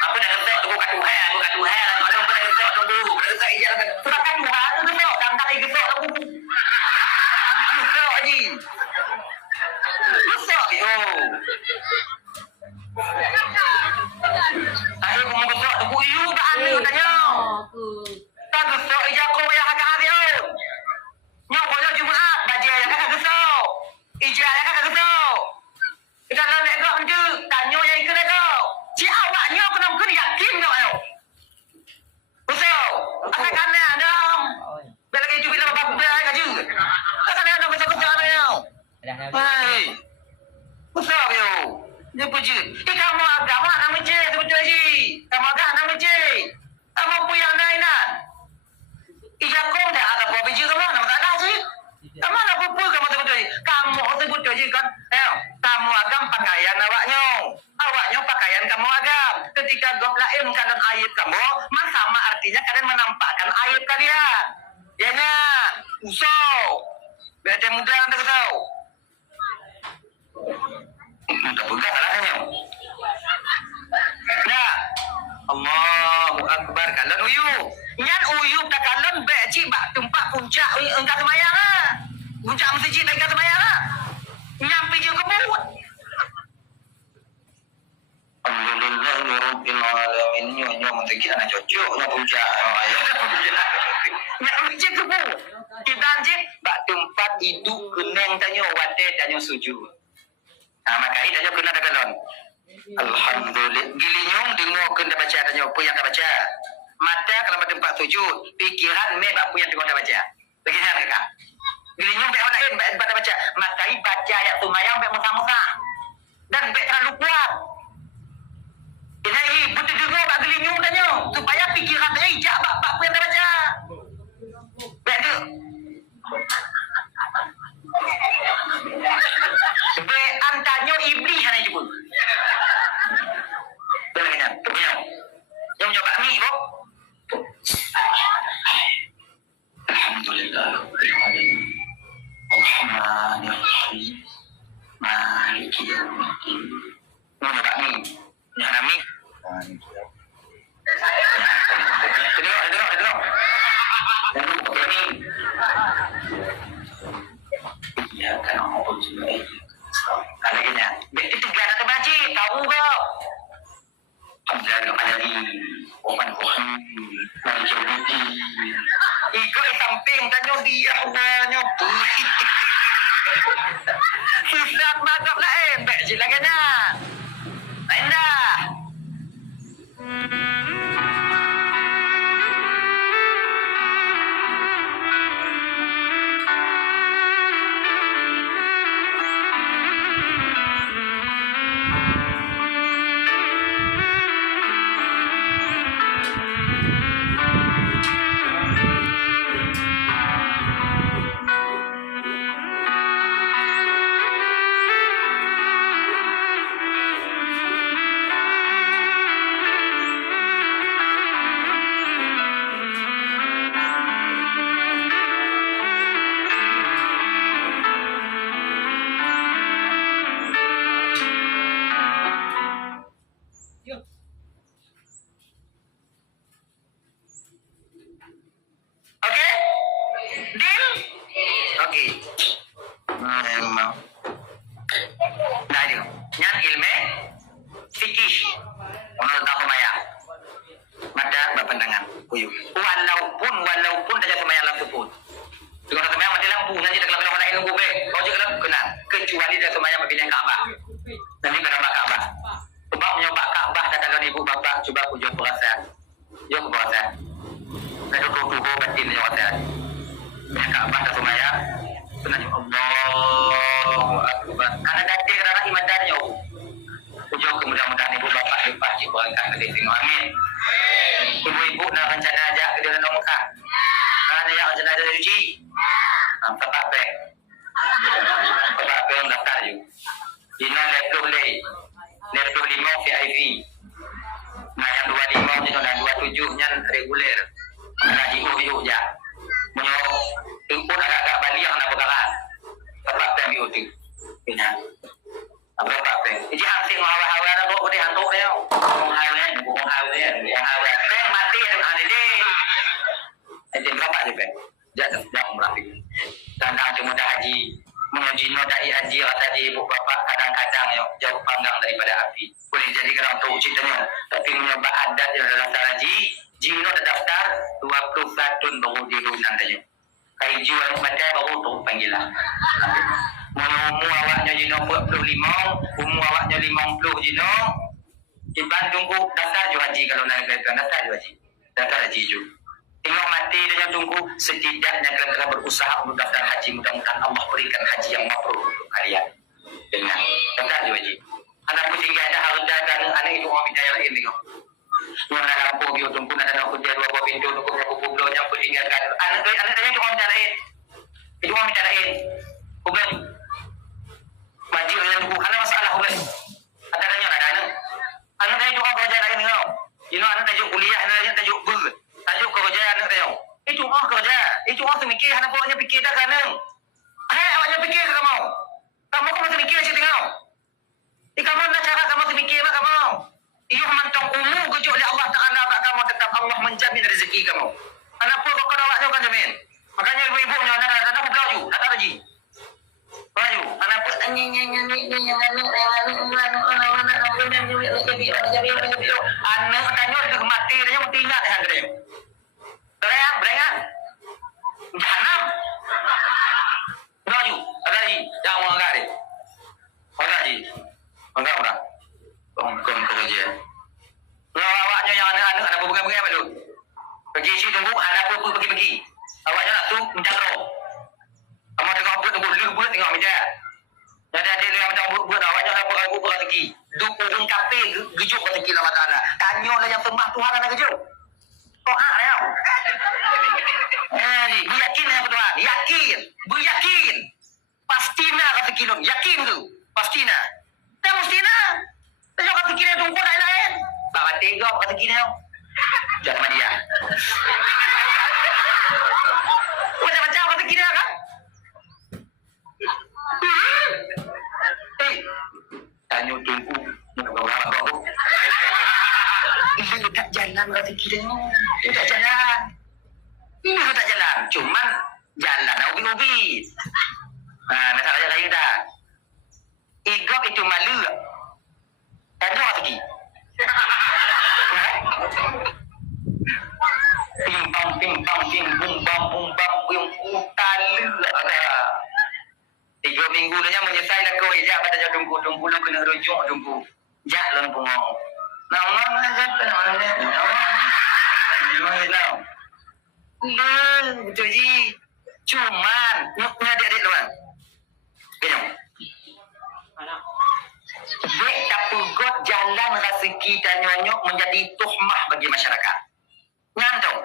Apa nak besok tu bukan Tuhan. Kalau boleh besok dulu. Besok ijak kan. Sebab kan Tuhan tu besok. Tak lagi besok tu. Besok lagi. Besok dia. Saya pun mau besok tu. You tak ada tanya. Tak besok ijak kau yang agak dia. Nyok boleh Jumaat. Baca yang kakak besok. Ijak yang kakak besok. Kalau nak kau je, tanya yang ikut kau. Si awaknya kena kena yakin kau ayo. Betul. Apa kanan dong? Bila lagi cuba dapat budak aja. Tak ada dong besok-besok ayo. Hai. Betul yo. Dia puji. Kamu agama nama je, betul je. Kamu agama nama je. Kamu puyang lain nak. Ijak kau dah ada apa biji kamu nama tak ada je. Kamu nak apa kamu betul je. Kamu betul je kan. Ayo. Kamu agam pakaian awaknya pakaian kamu agam. Ketika gop lain kalian ayat kamu, maka sama artinya kalian menampakkan ayat kalian. Ya nya, usau. Beda muda anda tahu. Tak buka salahnya. Nah, Allahu Akbar kalian uyu. Nyan uyu tak kalian beci bak tempat puncak engkau semayang ah. Puncak masjid engkau semayang ah. Nyampe je kebut. Alhamdulillah rabbil alamin nyonya mentegi anak cocok nak puncak ayah. Nyampe je kebut. Kita anjing bak tempat itu keneng tanya wate tanya sujud. Nah, maka ini tanya kena dagalon. Alhamdulillah. Gilinyong dengar kena baca tanya apa yang tak baca. Mata kalau tempat sujud, pikiran me apa yang tengok tak baca. Begini mereka. Gilinyong be lain be baca. Maka baca ayat sumayang be musa-musa. Dan be terlalu kuat. Ini betul dengar bak gilinyong tanya supaya pikiran tanya ijak bak apa yang tak baca. Be tu. Be antanyo iblis hanya jebul. Belakangnya, yang nyoba mie, Bob. Alhamdulillah. Alhamdulillah. Maliki yaumiddin. Mau nyoba mie? Nyana mie? Tengok. Ya, kan orang juga. Kalau kena, betul tiga nak baca, tahu kau? Alhamdulillah ada di Oman Majority. Ikut samping tanya dia awalnya beri. Hisap magap lain, baik je lah kena. Lain dah. Walaupun dah semayang lampu pun. Dengan semayang mati lampu, nanti dah kalau lain nunggu be, kau jangan kena. Kecuali dah semayang membina Kaabah. Nanti kena Kaabah. Sebab menyoba Kaabah dah kalau ibu bapa cuba aku jauh berasa. Jauh berasa. Saya tuh batin yang ada. Yang Kaabah dah semayang. Sebenarnya Allahu Akbar. Karena dati kerana iman dan jauh. Ujung kemudahan-mudahan ibu bapa lepas cipuangkan ke diri. Amin. Ibu-ibu nak rencana ajak ke dalam Mekah. Kerana yang rencana ajak cuci. Tempat bank. Tempat bank daftar you. Dina laptop lay. Laptop 5 VIP. Nah yang 25 ni dan 27 nya reguler. Ada jiu je. Menyo impun agak-agak balik yang nak bekalan. Tempat bank you tu. Bina. Apa Pak Peng? Ini hasil hawa-hawa dah kok dia hantuk dia. Hawa. Peng mati ada dia. Jadi apa je Peng? Jangan merapik. Tandang cuma dah haji. Mengaji no dai haji kata di ibu bapa kadang-kadang yang jauh panggang daripada api. Boleh jadi kerana untuk ceritanya. Tapi menyoba adat yang ada daftar haji, jino ada daftar 21 baru dilunan tanya. Kai jual macam baru tu panggilan. Umur awaknya jino 45, umur awaknya 50 jino. Iban tunggu daftar ju haji kalau nak kereta daftar ju haji. Daftar haji ju. Tengok mati dia tunggu setidaknya kalian berusaha untuk daftar haji. Mudah-mudahan Allah berikan haji yang mabrur untuk kalian. Dengar. Daftar ju haji. Anak kucing ada harta dan anak itu orang minta yang lain tengok. Yang nak lampu dia tunggu nak ada kerja 2 buah pintu tunggu berapa puluh yang meninggalkan. Anak tanya cuma minta lain. Itu orang minta lain. Bukan. Majir yang tunggu. Ada masalah bukan. Ada tanya nak ada. Anak tanya cuma awaknya fikir dah kan? Awaknya fikir ke kamu? Kamu masih mikir aja tengok. Kamu nak cara kamu masih mikir mah kamu. Ia mantong umum kejuk oleh Allah Ta'ala bak kamu tetap Allah menjamin rezeki kamu. Kenapa kau kena awaknya kan jamin? Makanya ibu-ibu nya nak belaju, nak tak haji. Belaju. Kenapa anak tanya dia mati dia mesti ingat hang dia. Berengan. Jahanam. Belaju. Ada haji. Jangan orang enggak dia. Orang haji. Enggak orang. Kongkong kerja. Awaknya yang anak-anak ada pegang-pegang apa tu? Pergi isi tunggu, anak apa pergi-pergi. Awaknya nak tu menjangkau. Kamu tengok buat tengok meja. Jadi ada yang macam buat awaknya nak aku rezeki. Duk ujung kafe gejuk rezeki Allah Taala. Tanyalah yang sembah Tuhan ada gejuk. Kau ya. Ni, yakin ya Tuhan. Yakin. Beryakin. Pastina rezeki lu. Yakin tu. Pastina. Tak mustina. Tak jauh rezeki dia tunggu lain-lain. Bawa tengok rezeki dia. Jangan dia. Macam-macam rezeki dia kan? Tanya tunggu. Dia tak jalan rezeki dia. Dia tak jalan. Dia tak jalan. Cuman jalan ubi-ubi. Masalahnya saya dah. Igop itu malu. Tanya rezeki. Ping talu ada. 3 minggu dah menyesal dah kau ejak pada jauh tunggu lu kena rujuk tunggu. Jak lan pungau. Nama aja namanya. Nama. Betul ji. Cuman nyuknya adik-adik lu kan. Kenapa? Dek tak pugot jalan rezeki dan nyonyok menjadi tuhmah bagi masyarakat. Nyantong.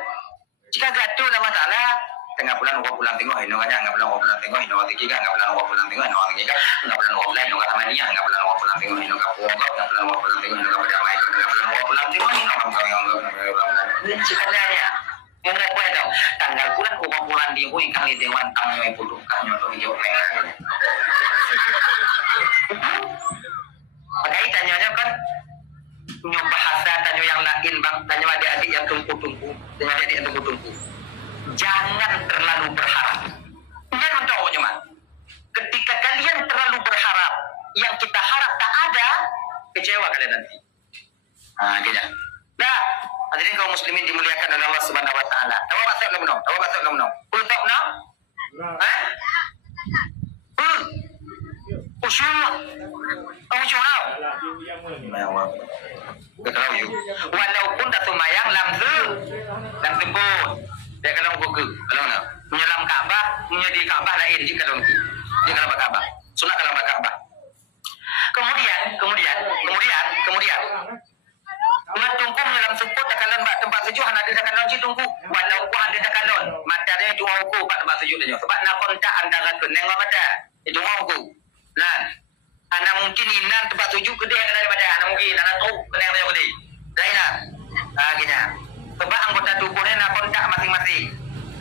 Jika gaduh lah masalah, tengah bulan orang pulang tengok, ini orangnya enggak pulang orang pulang tengok, ini orang tiga enggak pulang orang pulang tengok, ini orang tiga enggak pulang orang pulang, ini orang sama dia enggak pulang orang pulang tengok, ini orang pulang enggak pulang orang pulang tengok, ini orang berdamai enggak pulang orang pulang tengok, ini orang kau yang sebenarnya yang apa itu tanggal bulan orang pulang di hui kali dewan tangnya ibu dukanya untuk hijau merah. Makanya tanyanya kan nyoba bahasa tanya yang lain bang, tanya adik-adik yang tunggu-tunggu, tanya adik-adik yang tunggu-tunggu. Jangan terlalu berharap. Jangan mencoba mah. Ketika kalian terlalu berharap, yang kita harap tak ada, kecewa kalian nanti. Tidak. Nah, hadirin kaum muslimin dimuliakan oleh Allah Subhanahu Wa Taala. Tahu bahasa belum no? Tahu bahasa belum no? Tahu no? Hah? Usyuk. Usyuk no? Ketahu you. Walaupun tak semayang lamsu pun. Dia kalau gugu, kalau nak menyelam Kaabah, menjadi Kaabah lain di kalau gugu. Di kalau Kaabah. Sunat kalau Kaabah. Kemudian. Tunggu menyelam seput dalam tempat sejuk hana ada dalam lonci tunggu. Walaupun ada dalam matanya itu aku kat tempat sejuk dia. Sebab nak kontak antara keneng mata. Itu aku. Nah, anak mungkin inan tempat sejuk gede daripada anak mungkin anak tu keneng dia gede. Lainlah. Gini. Sebab anggota tubuhnya nak kontak masing-masing.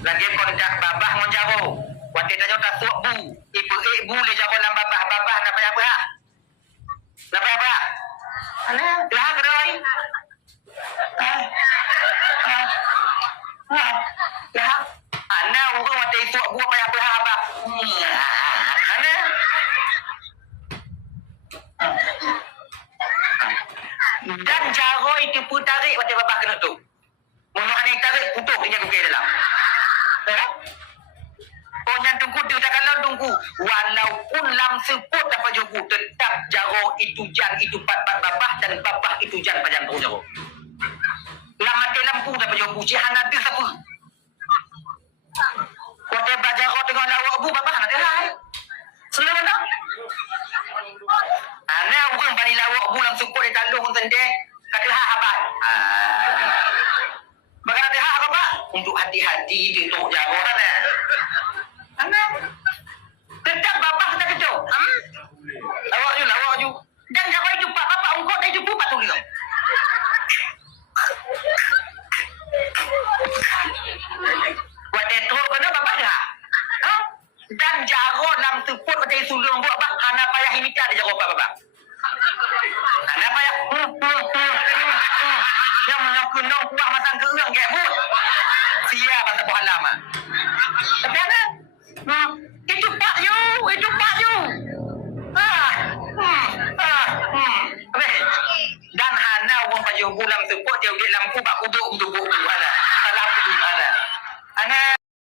Lagi kontak babah mau jauh. Waktu tanya tak suak bu. Ibu le jauh dalam babah nak payah apa? Nak payah apa? Alah, dah kedai. Dah. Ana urang waktu suak bu payah apa abah. Ana. Dan jauh itu pun tarik waktu babah kena tu. Menurut yang tarik putus dia ke dalam. Yang tunggu dia tak kalau tunggu. Walaupun langsung pun dapat jogu tetap jauh itu jan itu pat babah dan babah itu jan pajan tu jauh. Lama mati lampu dapat jogu jihan ada siapa? Waktu baca kau tengok lawak bu babah nanti hai. Selalu tak? Anak bukan balik lawak bu langsung pun dia talung sendiri. Kata habis. Maka hati apa pak? Untuk hati-hati di tok jago mana? Anak, tetap bapak kita kecil. Awak ju. Dan jago itu pak bapak ungkot itu pun pak tuli. Waktu itu kena bapak dah. Ika dia jago apa bang? Kenapa ya? Yang menyokong kuah masang kerang kayak but. Siap pasal buah lama. Tapi ada. Itu pak you.